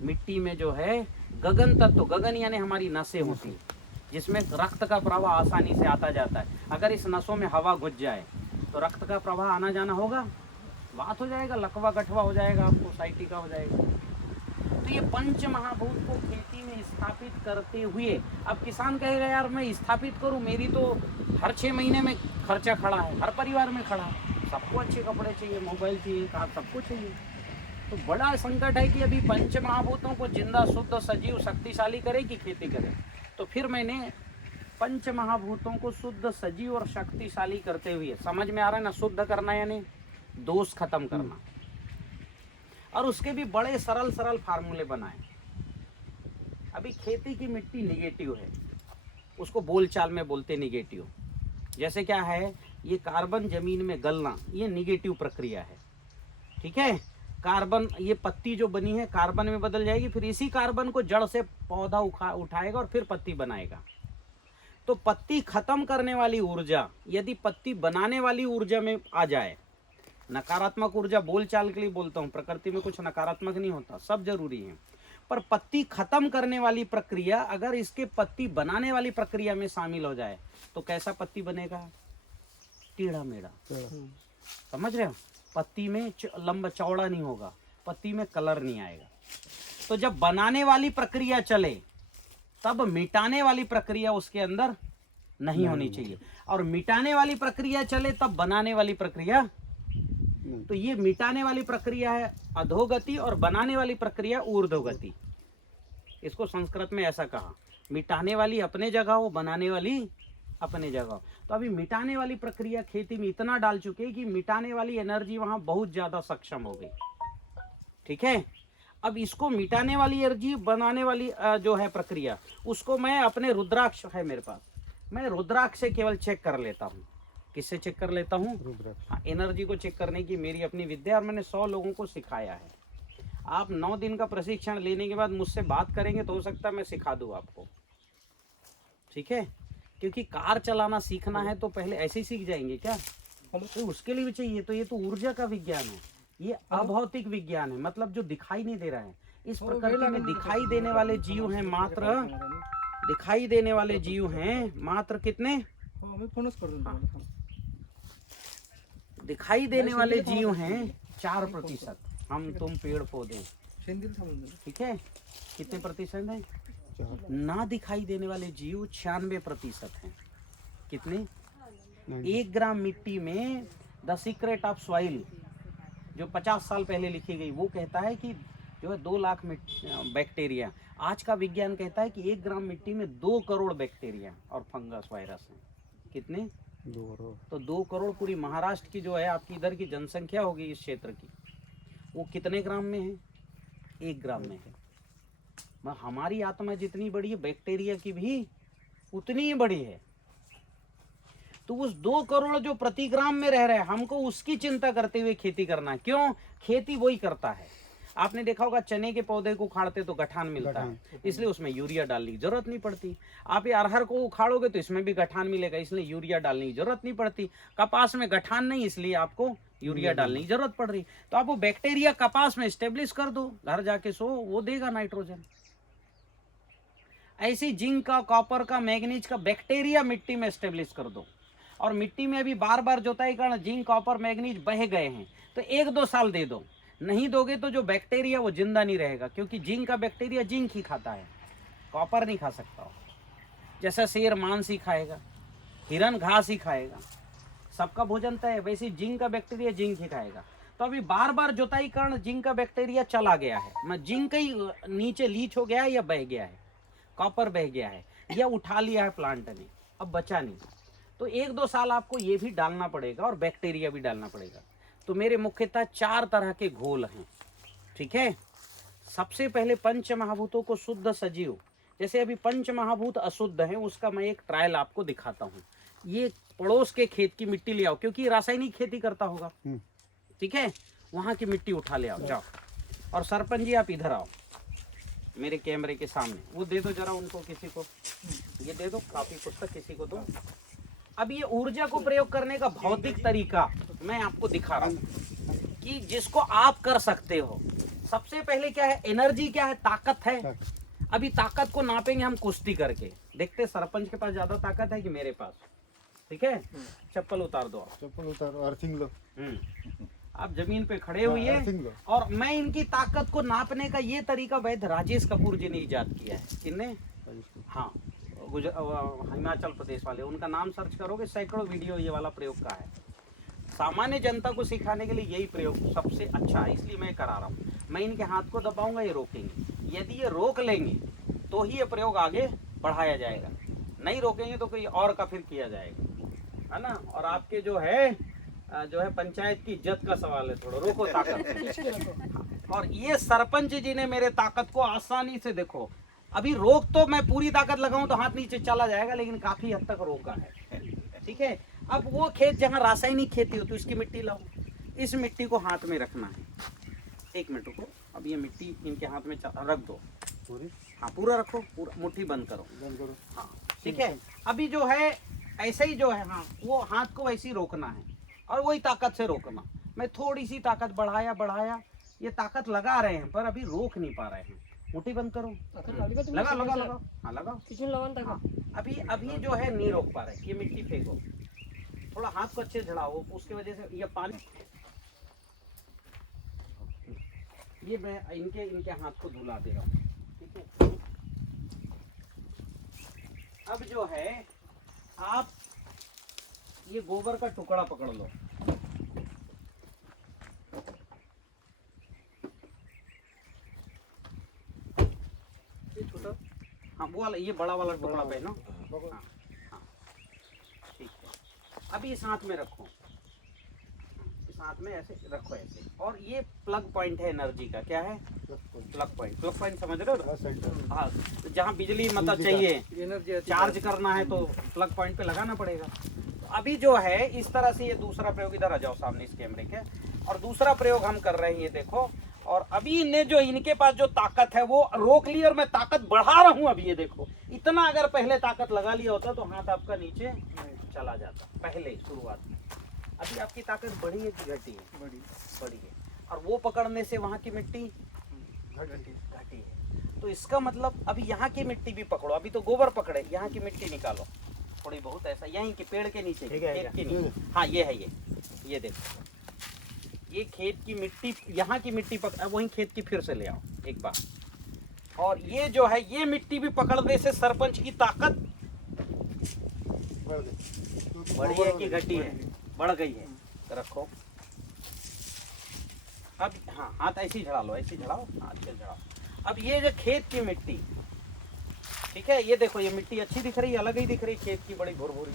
मिट्टी में जो है गगन तत्व, गगन यानी हमारी नसें होती हैं जिसमें रक्त का प्रवाह आसानी से आता जाता है। अगर इस नसों में हवा घुस जाए तो रक्त का प्रवाह आना जाना होगा, बात हो जाएगा, लकवा गठवा हो जाएगा, आपको साइटिका हो जाएगा। तो ये पंच महाभूत को खेती में स्थापित करते हुए, अब किसान कहेगा यार मैं स्थापित करूं, मेरी तो हर 6 महीने में खर्चा खड़ा है, हर परिवार में खड़ा है, सबको अच्छे कपड़े चाहिए, मोबाइल चाहिए, कार, सबको चाहिए। तो बड़ा संकट है कि अभी पंच महाभूतों को जिंदा, शुद्ध, सजीव, शक्तिशाली करे कि खेती करे। तो फिर मैंने पंच महाभूतों को शुद्ध, सजीव और शक्तिशाली करते हुए, समझ में आ रहा है ना, शुद्ध करना यानी दोष खत्म करना, और उसके भी बड़े सरल सरल फार्मूले बनाए। अभी खेती की मिट्टी निगेटिव है, उसको बोलचाल में बोलते निगेटिव। जैसे क्या है, ये कार्बन जमीन में गलना, ये निगेटिव प्रक्रिया है। ठीक है, कार्बन, ये पत्ती जो बनी है कार्बन में बदल जाएगी, फिर इसी कार्बन को जड़ से पौधा उठाएगा और फिर पत्ती बनाएगा। तो पत्ती खत्म करने वाली ऊर्जा यदि पत्ती बनाने वाली ऊर्जा में आ जाए, नकारात्मक ऊर्जा बोलचाल के लिए बोलता हूँ, प्रकृति में कुछ नकारात्मक नहीं होता, सब जरूरी है, पर पत्ती खत्म करने वाली प्रक्रिया अगर इसके पत्ती बनाने वाली प्रक्रिया में शामिल हो जाए तो कैसा पत्ती बनेगा? टेढ़ा मेढ़ा। समझ रहे हो? पत्ती में लंबा चौड़ा नहीं होगा, पत्ती में कलर नहीं आएगा। तो जब बनाने वाली प्रक्रिया चले तब मिटाने वाली प्रक्रिया उसके अंदर नहीं होनी चाहिए, और मिटाने वाली प्रक्रिया चले तब बनाने वाली प्रक्रिया। तो ये मिटाने वाली प्रक्रिया है अधोगति और बनाने वाली प्रक्रिया ऊर्ध्वगति। इसको संस्कृत में ऐसा कहा, मिटाने वाली अपने जगह हो, बनाने वाली अपने जगह। तो अभी मिटाने वाली प्रक्रिया खेती में इतना डाल चुके कि मिटाने वाली एनर्जी वहां बहुत ज्यादा सक्षम हो गई। ठीक है, अब इसको मिटाने वाली एनर्जी बनाने वाली जो है प्रक्रिया, उसको मैं अपने रुद्राक्ष है मेरे पास, मैं रुद्राक्ष से केवल चेक कर लेता हूँ। किससे चेक कर लेता हूँ? हाँ, एनर्जी को चेक करने की मेरी अपनी विद्या, और मैंने 100 लोगों को सिखाया है। आप 9 दिन का प्रशिक्षण लेने के बाद मुझसे बात करेंगे तो हो सकता है मैं सिखा दूँ आपको। ठीक है, क्योंकि कार चलाना सीखना है तो पहले ऐसे ही सीख जाएंगे क्या? तो उसके लिए भी चाहिए, तो ये तो ऊर्जा का विज्ञान है। ये अभौतिक विज्ञान है, मतलब जो दिखाई नहीं दे रहा है। इस प्रकृति में दिखाई देने वाले जीव हैं मात्र, दिखाई देने वाले जीव हैं मात्र कितने, दिखाई देने वाले जीव हैं 4%। हम तुम पेड़ पौधे, ठीक है, कितने प्रतिशत हैं? ना दिखाई देने वाले जीव 96% हैं। कितने? 1 ग्राम मिट्टी में द सीक्रेट ऑफ सॉइल जो 50 साल पहले लिखी गई, वो कहता है कि जो है 2 लाख बैक्टीरिया। आज का विज्ञान कहता है कि 1 ग्राम मिट्टी में 2 करोड़ बैक्टीरिया और फंगस वायरस हैं। कितने? 2 करोड़। तो 2 करोड़ पूरी महाराष्ट्र की जो है आपकी इधर की जनसंख्या होगी इस क्षेत्र की, वो कितने ग्राम में है? 1 ग्राम में है। हमारी आत्मा जितनी बड़ी है, बैक्टीरिया की भी उतनी ही बड़ी है। तो उस 2 करोड़ जो प्रति ग्राम में रह रहे हैं, हमको उसकी चिंता करते हुए खेती करना है। क्यों? खेती वही करता है। आपने देखा होगा चने के पौधे को उखाड़ते तो गठान मिलता है, इसलिए उसमें यूरिया डालने की जरूरत नहीं पड़ती। आप ये अरहर को उखाड़ोगे तो इसमें भी गठान मिलेगा, इसलिए यूरिया डालने की जरूरत नहीं पड़ती। कपास में गठान नहीं, इसलिए आपको यूरिया डालने की जरूरत पड़ रही। तो आप वो बैक्टीरिया कपास में स्टेब्लिश कर दो, घर जाके सो, वो देगा नाइट्रोजन। ऐसी जिंक का, कॉपर का, मैग्नीज का बैक्टीरिया मिट्टी में स्टेब्लिश कर दो। और मिट्टी में अभी बार बार जोताई करना, जिंक, कॉपर, मैग्नीज बह गए हैं, तो 1-2 साल दे दो। नहीं दोगे तो जो बैक्टीरिया वो जिंदा नहीं रहेगा, क्योंकि जिंक का बैक्टीरिया जिंक ही खाता है, कॉपर नहीं खा सकता। जैसा शेर मांस ही खाएगा, हिरन घास ही खाएगा, सबका भोजन तय है, वैसे जिंक का बैक्टीरिया जिंक ही खाएगा। तो अभी बार बार जोताई कारण जिंक का बैक्टीरिया चला गया है, मैं जिंक ही नीचे लीच हो गया है या बह गया है, कॉपर बह गया है या उठा लिया है प्लांट ने, अब बचा नहीं। तो 1-2 साल आपको ये भी डालना पड़ेगा और बैक्टीरिया भी डालना पड़ेगा। तो मेरे मुख्यतः 4 तरह के घोल हैं, ठीक है। सबसे पहले पंच महाभूतों को शुद्ध सजीव, जैसे अभी पंच महाभूत अशुद्ध हैं, उसका मैं एक ट्रायल आपको दिखाता हूँ। ये पड़ोस के खेत की मिट्टी ले आओ, क्योंकि रासायनिक खेती करता होगा, ठीक है, वहाँ की मिट्टी उठा ले आओ, जाओ। और सरपंच जी आप इधर आओ मेरे कैमरे के सामने, वो दे दो जरा उनको, किसी को ये दे दो, कापी पुस्तक किसी को दो। अब ये ऊर्जा को प्रयोग करने का भौतिक तरीका मैं आपको दिखा रहा हूँ कि जिसको आप कर सकते हो। सबसे पहले क्या है, एनर्जी क्या है, ताकत है। अभी ताकत को नापेंगे हम कुश्ती करके, देखते सरपंच के पास ज्यादा ताकत है कि मेरे पास, ठीक है। चप्पल उतार दो, चप्पल उतारो, अर्थिंग लो। आप जमीन पे खड़े हुए, और मैं इनकी ताकत को नापने का ये तरीका वैद्य राजेश कपूर जी ने इजाद किया है। किसने? हाँ, हिमाचल प्रदेश वाले, उनका नाम सर्च करोगे, सैकड़ों वीडियो ये वाला प्रयोग का है। सामान्य जनता को सिखाने के लिए यही प्रयोग सबसे अच्छा है, इसलिए मैं करा रहा हूँ। मैं इनके हाथ को दबाऊंगा, ये रोकेंगे। यदि ये रोक लेंगे तो ही ये प्रयोग आगे बढ़ाया जाएगा, नहीं रोकेंगे तो कोई और का फिर किया जाएगा, है ना। और आपके जो है पंचायत की इज्जत का सवाल है, थोड़ा रोको ताकत। और ये सरपंच जी ने मेरे ताकत को आसानी से, देखो अभी रोक, तो मैं पूरी ताकत लगाऊं तो हाथ नीचे चला जाएगा, लेकिन काफी हद तक रोका है, ठीक है। अब वो खेत जहाँ रासायनिक खेती हो तो इसकी मिट्टी लाओ, इस मिट्टी को हाथ में रखना है। 1 मिनट रुको, अब ये मिट्टी इनके हाथ में रख दो पूरी, हाँ पूरा रखो, पूरा मुट्ठी बंद करो, हाँ ठीक है। अभी जो है ऐसे ही जो है, हाँ वो हाथ को ऐसे ही रोकना है और वही ताकत से रोकना। मैं थोड़ी सी ताकत बढ़ाया, ये ताकत लगा रहे हैं पर अभी रोक नहीं पा रहे हैं। मुट्ठी बंद करो, लगा, हाँ लगाओ, हाँ। अभी जो है नहीं रोक पा रहे, ये मिट्टी फेंको, थोड़ा हाथ को अच्छे झड़ाओ, उसके वजह से ये पानी, ये मैं इनके हाथ को धुला दे रहा हूँ, ठीक है। अब जो है आप ये गोबर का टुकड़ा पकड़ लो, ये छोटा, हाँ वो वाला, ये बड़ा वाला टुकड़ा पहनो, हाँ हाँ ठीक है। अभी इस हाथ में रखो, इस हाथ में ऐसे रखो ऐसे, और ये प्लग पॉइंट है एनर्जी का, क्या है? प्लग पॉइंट समझ रहे हो? हाँ, जहाँ बिजली मतलब चाहिए, चार्ज करना है तो प्लग पॉइंट पे लगाना पड़ेगा। तो अभी जो है इस तरह से, ये दूसरा प्रयोग, इधर आ जाओ सामने इस कैमरे के, और दूसरा प्रयोग हम कर रहे हैं, ये देखो। और अभी इनके पास जो ताकत है वो रोक ली और मैं ताकत बढ़ा रहा हूँ। अभी ये देखो, इतना अगर पहले ताकत लगा लिया होता तो हाथ आपका नीचे चला जाता पहले शुरुआत में। अभी आपकी ताकत बढ़ी है कि घटी है? बढ़ी है। और वो पकड़ने से वहाँ की मिट्टी घटी है। तो इसका मतलब अभी यहाँ की मिट्टी भी पकड़ो, अभी तो गोबर पकड़े, यहाँ की मिट्टी निकालो थोड़ी बहुत, ऐसा यहीं के पेड़ के नीचे, खेत के नीचे। हाँ ये है, ये देखो, ये खेत की मिट्टी, यहाँ की मिट्टी पकड़, वहीं खेत की फिर से ले आओ एक बार। और ये जो है ये मिट्टी भी पकड़ने से सरपंच की ताकत बढ़ी है कि घटी है? बढ़ गई है। रखो अब, हाँ हाथ ऐसे ही झड़ा लो, ऐसे ही झड़ाओ, हाथ से झड़ाओ। अब ये जो खेत की मिट्टी, ठीक है, ये देखो ये मिट्टी अच्छी दिख रही है, अलग ही दिख रही है, खेत की बड़ी भुरभुरी,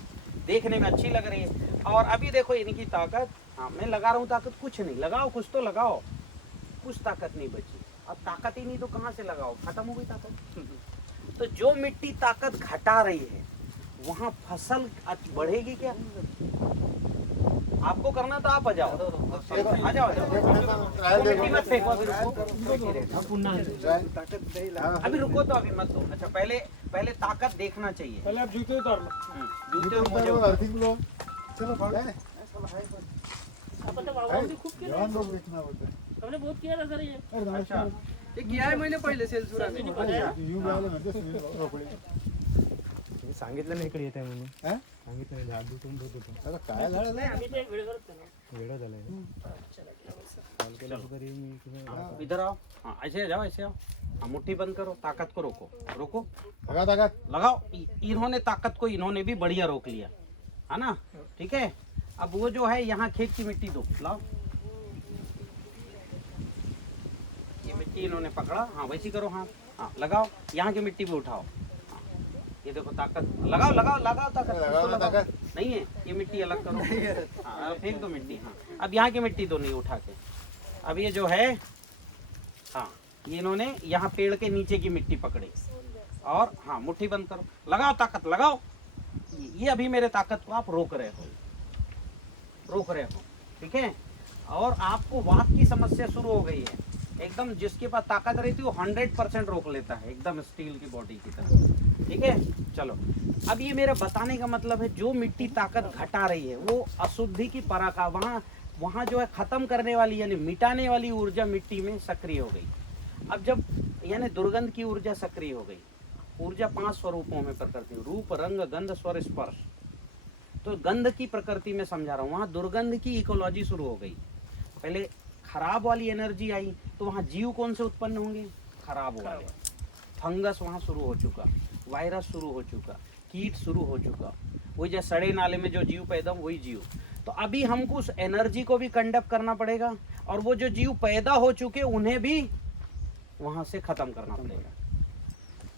देखने में अच्छी लग रही है। और अभी देखो इनकी ताकत, हाँ मैं लगा रहा हूँ ताकत, कुछ नहीं, लगाओ कुछ तो लगाओ, कुछ ताकत नहीं बची। अब ताकत ही नहीं तो कहाँ से लगाओ, खत्म हो गई ताकत। तो जो मिट्टी ताकत घटा रही है वहाँ फसल बढ़ेगी क्या? आपको करना तो आप आ जाओ, आ जाओ, मिट्टी मत फेंको, अभी रुको, अभी रुको तो अभी मत दो। अच्छा पहले ताकत देखना चाहिए। पहले आप जूते उतार लो। जूते और मोजे चलो आपण वावरामध्ये खूप केलं, हमने बहुत किया था सर ये। अच्छा ते किया आहे मैंने पहिले सेल्स वर आम्ही. सांगितलं नाही इकडे येते म्हणून. हा? सांगितलं नाही आधी तुम्ही बोलत होतो. आता काय झालं नाही आम्ही ते वेळ करत नाही. वेळा झालाय. कॉल केला तरी मी तुम्ही इधर आओ, हाँ ऐसे जाओ, ऐसे आओ, हाँ मुट्ठी बंद करो, ताकत को रोको, रोको, ताकत लगाओ। इन्होंने ताकत को इन्होंने भी बढ़िया रोक लिया है ना, ठीक है। अब वो जो है यहाँ खेत की मिट्टी दो, लाओ, ये मिट्टी इन्होंने पकड़ा, हाँ वैसी करो, हाँ हाँ लगाओ, यहाँ की मिट्टी भी उठाओ, हाँ, ये देखो ताकत, लगाओ लगाओ लगाओ ताकत, लगाओ उसको ना लगाओ। ताकत। नहीं है, ये मिट्टी अलग करो, हाँ फेंक दो मिट्टी, हाँ अब यहाँ की मिट्टी दो नहीं उठा के। अब ये जो है, हाँ ये इन्होंने यहाँ पेड़ के नीचे की मिट्टी पकड़ी, और हाँ मुट्ठी बंद करो, लगाओ ताकत लगाओ। ये अभी मेरे ताकत को आप रोक रहे हो, ठीक है। और आपको वात की समस्या शुरू हो गई है, एकदम जिसके पास ताकत रहती है वो 100% रोक लेता है, एकदम स्टील की बॉडी की तरह, ठीक है। चलो अब ये मेरा बताने का मतलब है, जो मिट्टी ताकत घटा रही है वो अशुद्धि की पराका, वहाँ जो है खत्म करने वाली यानी मिटाने वाली ऊर्जा मिट्टी में सक्रिय हो गई। अब जब यानी दुर्गंध की ऊर्जा सक्रिय हो गई, ऊर्जा 5 स्वरूपों में प्रकृति, रूप रंग गंध स्वर स्पर्श। तो गंध की प्रकृति में समझा रहा हूँ, वहाँ दुर्गंध की इकोलॉजी शुरू हो गई। पहले खराब वाली एनर्जी आई तो वहाँ जीव कौन से उत्पन्न होंगे? खराब वाले। फंगस वहाँ शुरू हो चुका, वायरस शुरू हो चुका, कीट शुरू हो चुका, वही जो सड़े नाले में जो जीव पैदा वही जीव। तो अभी हमको उस एनर्जी को भी कंडक्ट करना पड़ेगा, और वो जो जीव पैदा हो चुके उन्हें भी वहाँ से खत्म करना पड़ेगा।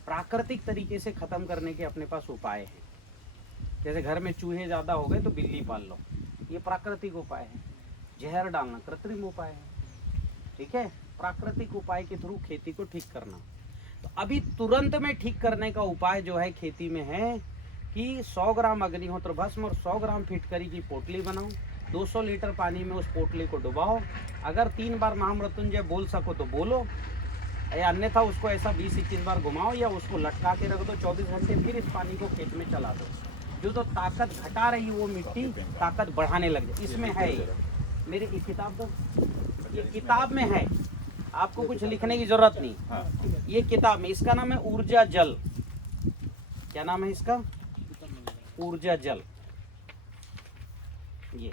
प्राकृतिक तरीके से खत्म करने के अपने पास उपाय हैं। जैसे घर में चूहे ज़्यादा हो गए तो बिल्ली पाल लो, ये प्राकृतिक उपाय है। जहर डालना कृत्रिम उपाय है, ठीक है। प्राकृतिक उपाय के थ्रू खेती को ठीक करना। तो अभी तुरंत में ठीक करने का उपाय जो है खेती में है कि 100 ग्राम अग्निहोत्र भस्म और 100 ग्राम फिटकरी की पोटली बनाओ, 200 लीटर पानी में उस पोटली को डुबाओ। अगर 3 बार महामृत्युंजय बोल सको तो बोलो, या अन्यथा उसको ऐसा 20-21 बार घुमाओ, या उसको लटका के रख दो 24 घंटे, फिर इस पानी को खेत में चला दो। जो तो ताकत घटा रही वो मिट्टी ताकत बढ़ाने लग जाए। इसमें है ये, मेरी ये किताब तो ये किताब में है, आपको कुछ लिखने की जरूरत नहीं। ये किताब में, इसका नाम है ऊर्जा जल। क्या नाम है इसका? ऊर्जा जल। ये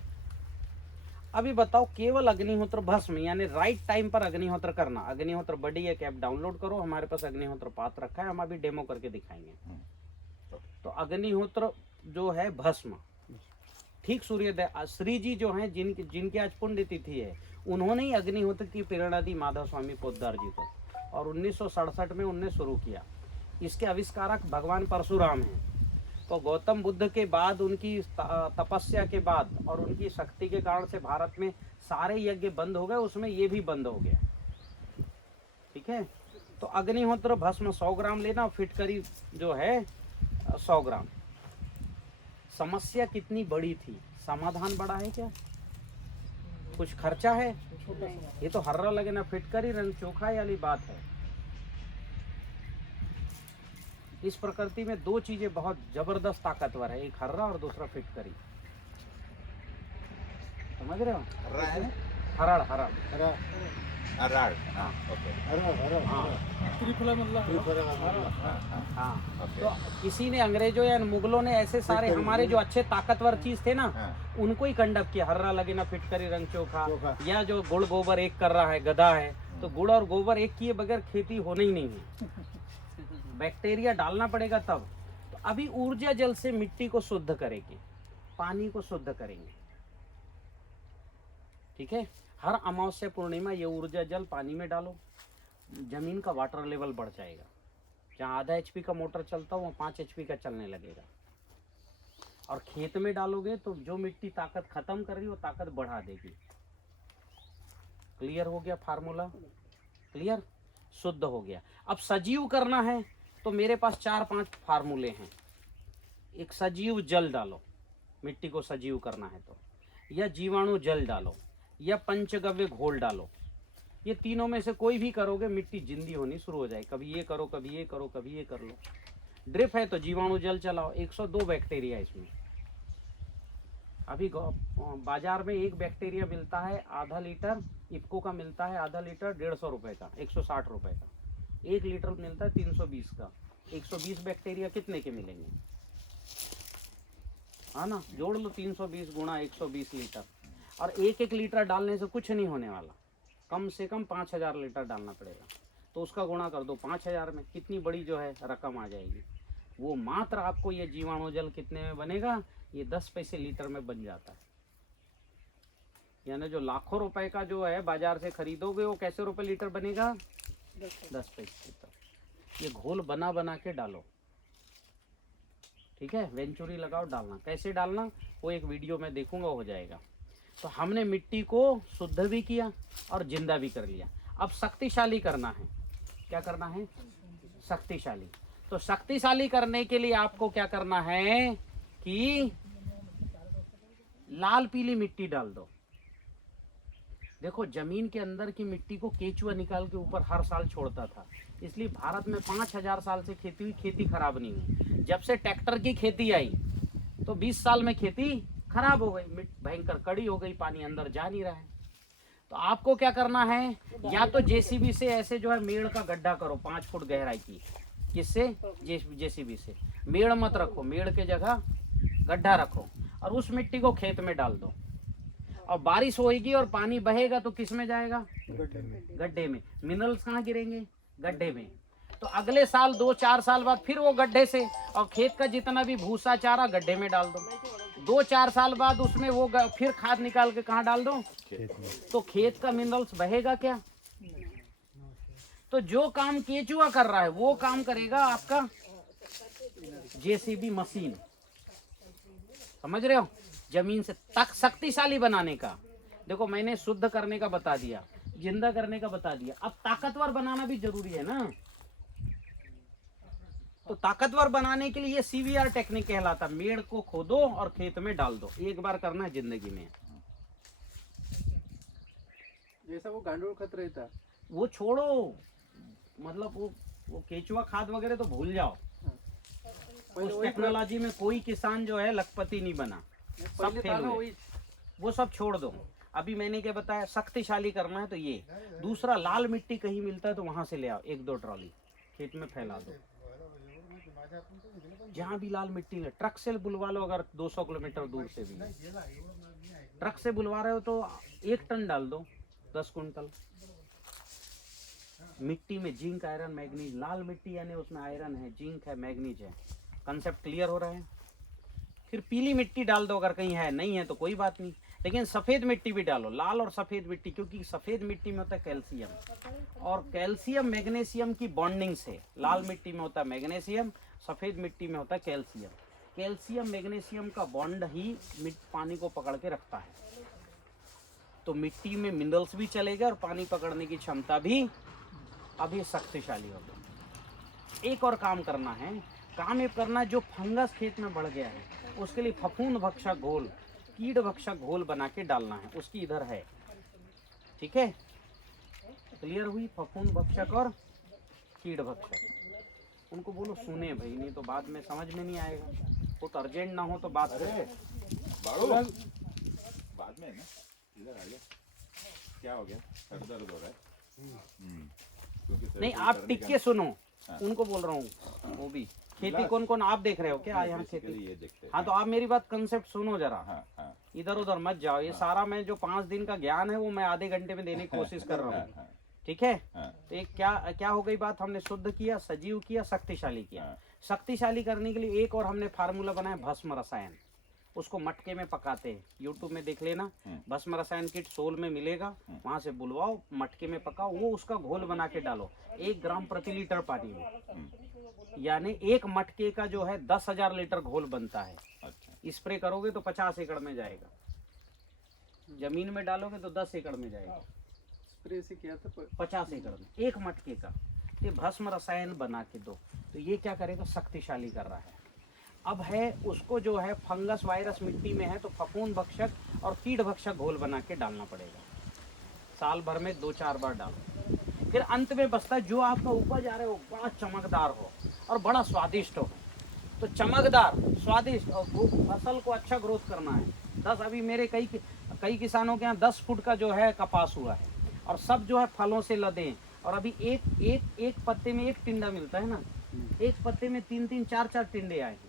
अभी बताओ, केवल अग्निहोत्र भस्म यानी राइट टाइम पर अग्निहोत्र करना। अग्निहोत्र बड़ी एक ऐप डाउनलोड करो, हमारे पास अग्निहोत्र पात्र रखा है, हम अभी डेमो करके दिखाएंगे। तो अग्निहोत्र जो है भस्म, ठीक सूर्योदय, श्री जी जो हैं जिनके आज पुण्यतिथि है, उन्होंने ही अग्निहोत्र की प्रेरणा दी माधव स्वामी पोद्दार जी को, और 1967 में उनने शुरू किया। इसके आविष्कारक भगवान परशुराम हैं। तो गौतम बुद्ध के बाद, उनकी तपस्या के बाद और उनकी शक्ति के कारण से भारत में सारे यज्ञ बंद हो गए, उसमें ये भी बंद हो गया, ठीक है। तो अग्निहोत्र भस्म 100 ग्राम लेना, फिटकरी जो है 100 ग्राम। समस्या कितनी बड़ी थी, समाधान बड़ा है क्या? कुछ खर्चा है? ये तो हर्रा लगे ना, फिटकरी रंग चोखा वाली बात है। इस प्रकृति में 2 चीजें बहुत जबरदस्त ताकतवर है, एक हर्रा और दूसरा फिटकरी। समझ रहे हो? हरड़ हरड़ हरा अराड़ हाँ ओके हरा हरा हाँ त्रिफला मधला हाँ ओके तो किसी ने अंग्रेजों या मुगलों ने ऐसे सारे हमारे जो अच्छे ताकतवर चीज थे ना हाँ उनको ही कंडप किया। हर्रा लगे ना फिटकरी रंग चोखा, चोखा। या जो गुड़ गोबर एक कर रहा है गधा है, तो गुड़ और गोबर एक किए बगैर खेती होने ही नहीं है। बैक्टीरिया डालना पड़ेगा तब। तो अभी ऊर्जा जल से मिट्टी को शुद्ध करेंगे, पानी को शुद्ध करेंगे। ठीक है, हर अमावस्या पूर्णिमा ये ऊर्जा जल पानी में डालो, जमीन का वाटर लेवल बढ़ जाएगा। जहाँ आधा HP का मोटर चलता हो वहाँ 5 HP का चलने लगेगा। और खेत में डालोगे तो जो मिट्टी ताकत खत्म कर रही है वो ताकत बढ़ा देगी। क्लियर हो गया फार्मूला? क्लियर, शुद्ध हो गया। अब सजीव करना है तो मेरे पास 4-5 फार्मूले हैं। एक सजीव जल डालो, मिट्टी को सजीव करना है तो, या जीवाणु जल डालो, या पंचगव्य घोल डालो। ये तीनों में से कोई भी करोगे मिट्टी जिंदी होनी शुरू हो जाए। कभी ये करो, कभी ये करो, कभी ये कर लो। ड्रिप है तो जीवाणु जल चलाओ, 102 बैक्टीरिया इसमें। अभी बाजार में एक बैक्टीरिया मिलता है आधा लीटर, इफ्को का मिलता है आधा लीटर 150 रुपए का, 160 रुपए का। 1 लीटर मिलता है 320 का। 120 बैक्टीरिया कितने के मिलेंगे? हाँ ना, जोड़ लो 320 गुणा 120 लीटर। और 1-1 लीटर डालने से कुछ नहीं होने वाला, कम से कम 5000 लीटर डालना पड़ेगा। तो उसका गुणा कर दो 5000 में, कितनी बड़ी जो है रकम आ जाएगी। वो मात्र आपको ये जीवाणु जल कितने में बनेगा? ये 10 पैसे लीटर में बन जाता है। यानी जो लाखों रुपए का जो है बाजार से खरीदोगे वो कैसे रुपए लीटर बनेगा? 10 पैसे लीटर। ये घोल बना बना के डालो। ठीक है, वेंचुरी लगाओ, डालना। कैसे डालना वो एक वीडियो में देखूंगा, हो जाएगा। तो हमने मिट्टी को शुद्ध भी किया और जिंदा भी कर लिया। अब शक्तिशाली करना है। क्या करना है? शक्तिशाली। तो शक्तिशाली करने के लिए आपको क्या करना है कि लाल पीली मिट्टी डाल दो। देखो, जमीन के अंदर की मिट्टी को केचुआ निकाल के ऊपर हर साल छोड़ता था, इसलिए भारत में 5000 साल से खेती हुई, खेती खराब नहीं हुई। जब से ट्रैक्टर की खेती आई तो 20 साल में खेती खराब हो गई, भयंकर कड़ी हो गई, पानी अंदर जा नहीं रहा है। तो आपको क्या करना है, या तो जेसीबी से ऐसे जो है मेड़ का गड्ढा करो 5 फुट गहराई की। किससे? जेसीबी से। मेड़ मत रखो, मेड़ के जगह गड्ढा रखो और उस मिट्टी को खेत में डाल दो। और बारिश होएगी और पानी बहेगा तो किस में जाएगा? गड्ढे में। मिनरल्स कहाँ गिरेंगे? गड्ढे में। तो अगले साल 2-4 साल बाद फिर वो गड्ढे से, और खेत का जितना भी भूसा चारा गड्ढे में डाल दो। 2-4 साल बाद उसमें वो फिर खाद निकाल के कहाँ डाल दो? तो खेत का मिनरल्स बहेगा क्या? तो जो काम केचुआ कर रहा है वो काम करेगा आपका जेसीबी मशीन। समझ रहे हो? जमीन से तक शक्तिशाली बनाने का। देखो, मैंने शुद्ध करने का बता दिया, जिंदा करने का बता दिया, अब ताकतवर बनाना भी जरूरी है ना। तो ताकतवर बनाने के लिए ये CVR टेक्निक कहलाता। मेड़ को खोदो और खेत में डाल दो। एक बार करना है जिंदगी में। जैसा वो गांडूल खत रहता, वो छोड़ो, मतलब वो केचुआ खाद वगैरह तो भूल जाओ। उस टेक्नोलॉजी में कोई किसान जो है लखपति नहीं बना, सब फेल हुए। वो सब छोड़ दो। अभी मैंने क्या बताया, शक्तिशाली करना है तो ये। दूसरा, लाल मिट्टी कहीं मिलता है तो वहां से ले आओ, 1-2 ट्रॉली खेत में फैला दो। जहाँ भी लाल मिट्टी है ट्रक से बुलवा लो, अगर 200 किलोमीटर दूर से भी है। ट्रक से बुलवा रहे हो तो 1 टन डाल दो, 10 कुंटल। मिट्टी में जिंक, आयरन, मैग्नीज। लाल मिट्टी यानी उसमें आयरन है, जिंक है, मैग्नीज है। कंसेप्ट क्लियर हो रहा है? फिर पीली मिट्टी डाल दो अगर कहीं है, नहीं है तो कोई बात नहीं। लेकिन सफ़ेद मिट्टी भी डालो, लाल और सफ़ेद मिट्टी, क्योंकि सफ़ेद मिट्टी में होता है कैल्शियम, और कैल्शियम मैग्नीशियम की बॉन्डिंग से लाल मिट्टी में होता है मैग्नीशियम, सफ़ेद मिट्टी में होता है कैल्शियम। कैल्शियम मैग्नीशियम का बॉन्ड ही पानी को पकड़ के रखता है। तो मिट्टी में मिनरल्स भी चलेगा और पानी पकड़ने की क्षमता भी अभी शक्तिशाली होगी। एक और काम करना है, काम ये करना है, जो फंगस खेत में बढ़ गया है उसके लिए फफूंद भक्षक घोल, कीट भक्षक घोल बना के डालना है। उसकी इधर है। ठीक है, क्लियर हुई? फफूंद भक्षक और कीट भक्षक। उनको बोलो सुने भाई, नहीं तो बाद में समझ में नहीं आएगा। बहुत अर्जेंट ना हो तो बात करें। बाद में ना इधर आ गया। क्या हो गया? सर दर्द हो रहा है। क्योंकि सर नहीं को आप करने टिक का- के सुनो, हाँ। उनको बोल रहा हूँ। वो भी खेती कौन कौन आप देख रहे हो क्या यहाँ खेती? Basically ये देखते हैं। हाँ तो आप मेरी बात कंसेप्ट सुनो जरा, हाँ हाँ इधर उधर मत जाओ। ये सारा मैं जो 5 दिन का ज्ञान है वो मैं आधे घंटे में देने की कोशिश कर रहा हूँ, हाँ ठीक है? हाँ तो एक क्या हो गई बात, हमने शुद्ध किया, सजीव किया, शक्तिशाली किया। हाँ। शक्तिशाली करने के लिए एक और हमने फार्मूला बनाया, भस्म रसायन। उसको मटके में पकाते हैं, यूट्यूब में देख लेना, भस्म रसायन किट सोल में मिलेगा, वहां से बुलवाओ, मटके में पकाओ, वो उसका घोल बना के डालो 1 ग्राम प्रति लीटर पानी में। यानी एक मटके का जो है 10,000 लीटर घोल बनता है। अच्छा स्प्रे करोगे तो 50 एकड़ में जाएगा, जमीन में डालोगे तो 10 एकड़ में जाएगा, स्प्रे से किया था 50 एकड़ में एक मटके का। ये भस्म रसायन बना के दो, तो ये क्या करेगा, शक्तिशाली कर रहा है। अब है उसको जो है फंगस वायरस मिट्टी में है तो फफूंद भक्षक और कीट भक्षक घोल बना के डालना पड़ेगा। साल भर में 2-4 बार डालो। फिर अंत में बचता है जो आपका उपज आ रहा है वो बड़ा चमकदार हो और बड़ा स्वादिष्ट हो। तो चमकदार, स्वादिष्ट और फसल को अच्छा ग्रोथ करना है। 10 अभी मेरे कई किसानों के यहाँ 10 फुट का जो है कपास हुआ है और सब जो है फलों से लदे हैं। और अभी एक पत्ते में 1 टिंडा मिलता है ना, एक पत्ते में 3-3 4-4 टिंडे आए हैं।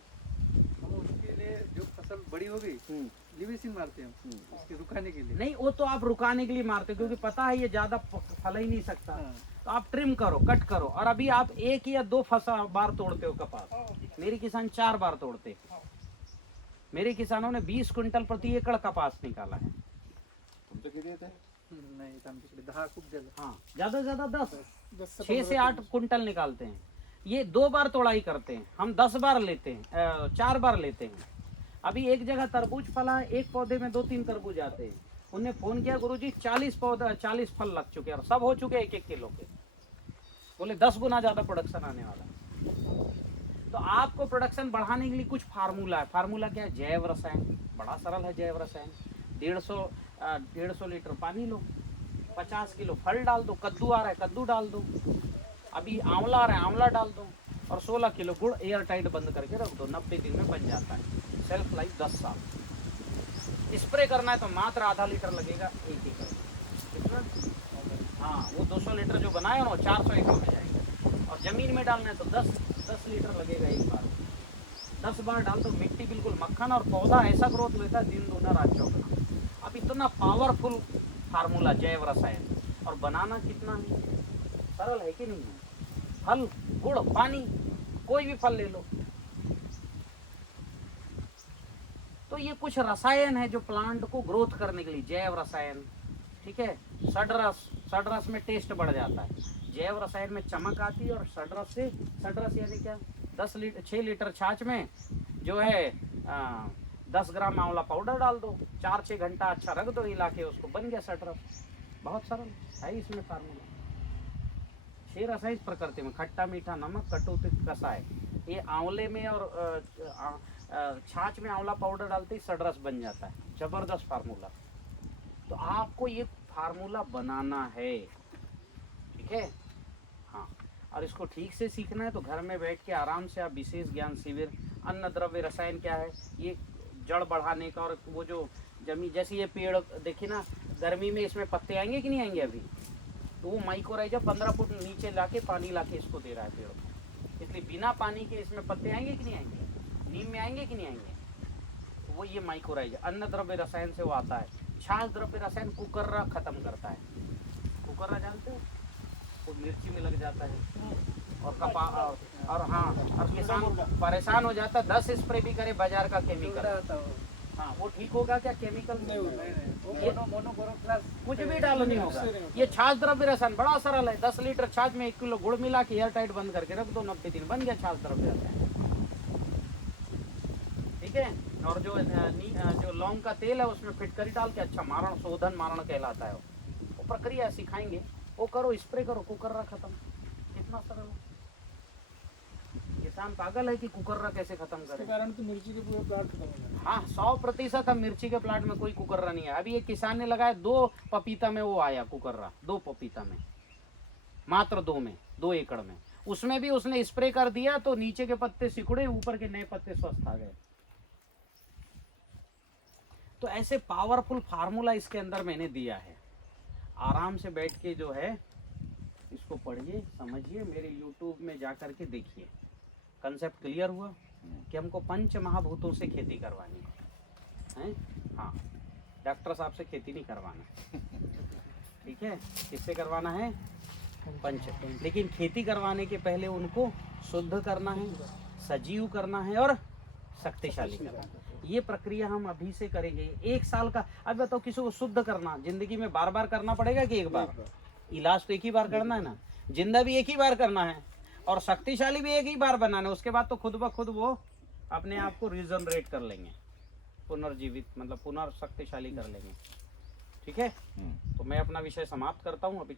हम उसके लिए जो फसल बड़ी हो गई लिविसिन मारते हैं उसके रुकाने के लिए। नहीं वो तो आप रुकाने के लिए मारते हो, क्योंकि पता है ये ज्यादा फल ही नहीं सकता, हाँ। तो आप ट्रिम करो, कट करो। और अभी आप 1 या 2 बार तोड़ते हो कपास, मेरे किसान 4 बार तोड़ते। मेरे किसानों ने 20 क्विंटल प्रति एकड़ कपास निकाला है। तुम तो किती थे? नाही आमच्याकडे 10 खूप ज्यादा। हाँ ज्यादा से ज्यादा 10 10 से 6 से 8 क्विंटल निकालते हैं। ये 2 बार तोड़ाई करते हैं, हम 10 बार लेते हैं, 4 बार लेते हैं। अभी एक जगह तरबूज फला है, एक पौधे में 2-3 तरबूज आते हैं। उनने फोन किया, गुरुजी 40 फल लग चुके हैं और सब हो चुके 1-1 किलो के। बोले 10 गुना ज्यादा प्रोडक्शन आने वाला है। तो आपको प्रोडक्शन बढ़ाने के लिए कुछ फार्मूला है। फार्मूला क्या है, जैव रसायन। बड़ा सरल है जैव रसायन। 150 लीटर पानी लो, 50 किलो फल डाल दो। कद्दू आ रहा है, कद्दू डाल दो। अभी आंवला आ रहा है, आंवला डाल दो। और 16 किलो गुड़ एयर टाइट बंद करके रख दो, 90 दिन में बन जाता है। सेल्फ लाइफ 10 साल। स्प्रे करना है तो मात्र आधा लीटर लगेगा 1 एकड़ में। हाँ वो 200 लीटर जो बनाए ना 400 एकड़ में जाएगा। और जमीन में डालना है तो 10 लीटर लगेगा एक बार। 10 बार डाल दो, मिट्टी बिल्कुल मक्खन और पौधा ऐसा ग्रोथ लेता है, दिन दूना रात चौगुना। अब इतना पावरफुल फार्मूला जैव रसायन, और बनाना कितना है, सरल है कि नहीं है। फल, गुड़, पानी, कोई भी फल ले लो। तो ये कुछ रसायन है जो प्लांट को ग्रोथ करने के लिए, जैव रसायन, ठीक है। सडरस में टेस्ट बढ़ जाता है, जैव रसायन में चमक आती है। और सडरस यानी क्या, 6 लीटर छाछ में जो है 10 ग्राम आंवला पाउडर डाल दो, 4-6 घंटा अच्छा रख दो हिला के, उसको बन गया सडरस। बहुत सरल है इसमें फार्मूला। 6 रसायन इस प्रकृति में, खट्टा मीठा नमक कटु तिक्त कसाय। ये आंवले में और छाछ में आंवला पाउडर डालते ही सडरस बन जाता है। जबरदस्त फार्मूला। तो आपको ये फार्मूला बनाना है, ठीक है। हाँ, और इसको ठीक से सीखना है तो घर में बैठ के आराम से आप विशेष ज्ञान शिविर, अन्न द्रव्य रसायन क्या है, ये जड़ बढ़ाने का। और वो जो जमीन, जैसे ये पेड़ देखिए ना, गर्मी में इसमें पत्ते आएंगे कि नहीं आएंगे अभी, तो वो माइक्रोराइजा 15 फुट नीचे लाके पानी लाके इसको दे रहा है पेड़ को। इसलिए बिना पानी के इसमें पत्ते आएंगे कि नहीं आएंगे, नीम में आएंगे कि नहीं आएंगे। तो वो ये माइक्रोराइजा अन्न द्रव्य रसायन से वो आता है। छाछ द्रव्य रसायन कुकर्रा खत्म करता है। कुकर्रा जानते हो, वो मिर्ची में लग जाता है। और कपा और हाँ, और किसान परेशान हो जाता है, 10 स्प्रे भी करे बाजार का केमिकल। हाँ वो ठीक होगा क्या, केमिकल नहीं होगा, कुछ भी डालो नहीं होगा। ये छाछ द्रव्य रसायन बड़ा सरल है। 10 लीटर छाछ में 1 किलो गुड़ मिला के एयर टाइट बंद करके रख दो, 90 दिन बन गया छाछ द्रव्य रसायन, ठीक है। और जो लौंग का तेल है उसमें फिटकरी डाल के अच्छा मारण, शोधन मारण कहलाता है वो प्रक्रिया सिखाएंगे। वो करो, स्प्रे करो, कुकर्रा खत्म। कितना सरल है। किसान पागल है कि कुकर्रा कैसे खत्म करे। कारण तो मिर्ची के पूरे प्लांट खत्म हो गए। हाँ 100% अब मिर्ची के प्लांट में कोई कुकर्रा नहीं है। अभी एक किसान ने लगाया 2 पपीता में वो आया कुकर्रा, 2 पपीता में, मात्र 2 एकड़ में। उसमें भी उसने स्प्रे कर दिया तो नीचे के पत्ते सिकुड़े, ऊपर के नए पत्ते स्वस्थ आ गए। तो ऐसे पावरफुल फार्मूला इसके अंदर मैंने दिया है। आराम से बैठ के जो है इसको पढ़िए, समझिए, मेरे YouTube में जा कर के देखिए। कंसेप्ट क्लियर हुआ कि हमको पंच महाभूतों से खेती करवानी है। हाँ, डॉक्टर साहब से खेती नहीं करवाना, ठीक है? किससे करवाना है? पंच। लेकिन खेती करवाने के पहले उनको शुद्ध करना है, सजीव करना है और शक्तिशाली करना है। ये प्रक्रिया हम अभी से करेंगे। 1 साल का। अब बताओ, किसी को शुद्ध करना जिंदगी में बार बार करना पड़ेगा कि एक बार? इलाज तो एक ही बार करना है ना, जिंदा भी एक ही बार करना है और शक्तिशाली भी एक ही बार बनाना है। उसके बाद तो खुद ब खुद वो अपने आप को रिजनरेट कर लेंगे, पुनर्जीवित, मतलब पुनर्शक्तिशाली कर लेंगे। ठीक है, तो मैं अपना विषय समाप्त करता हूँ अभी।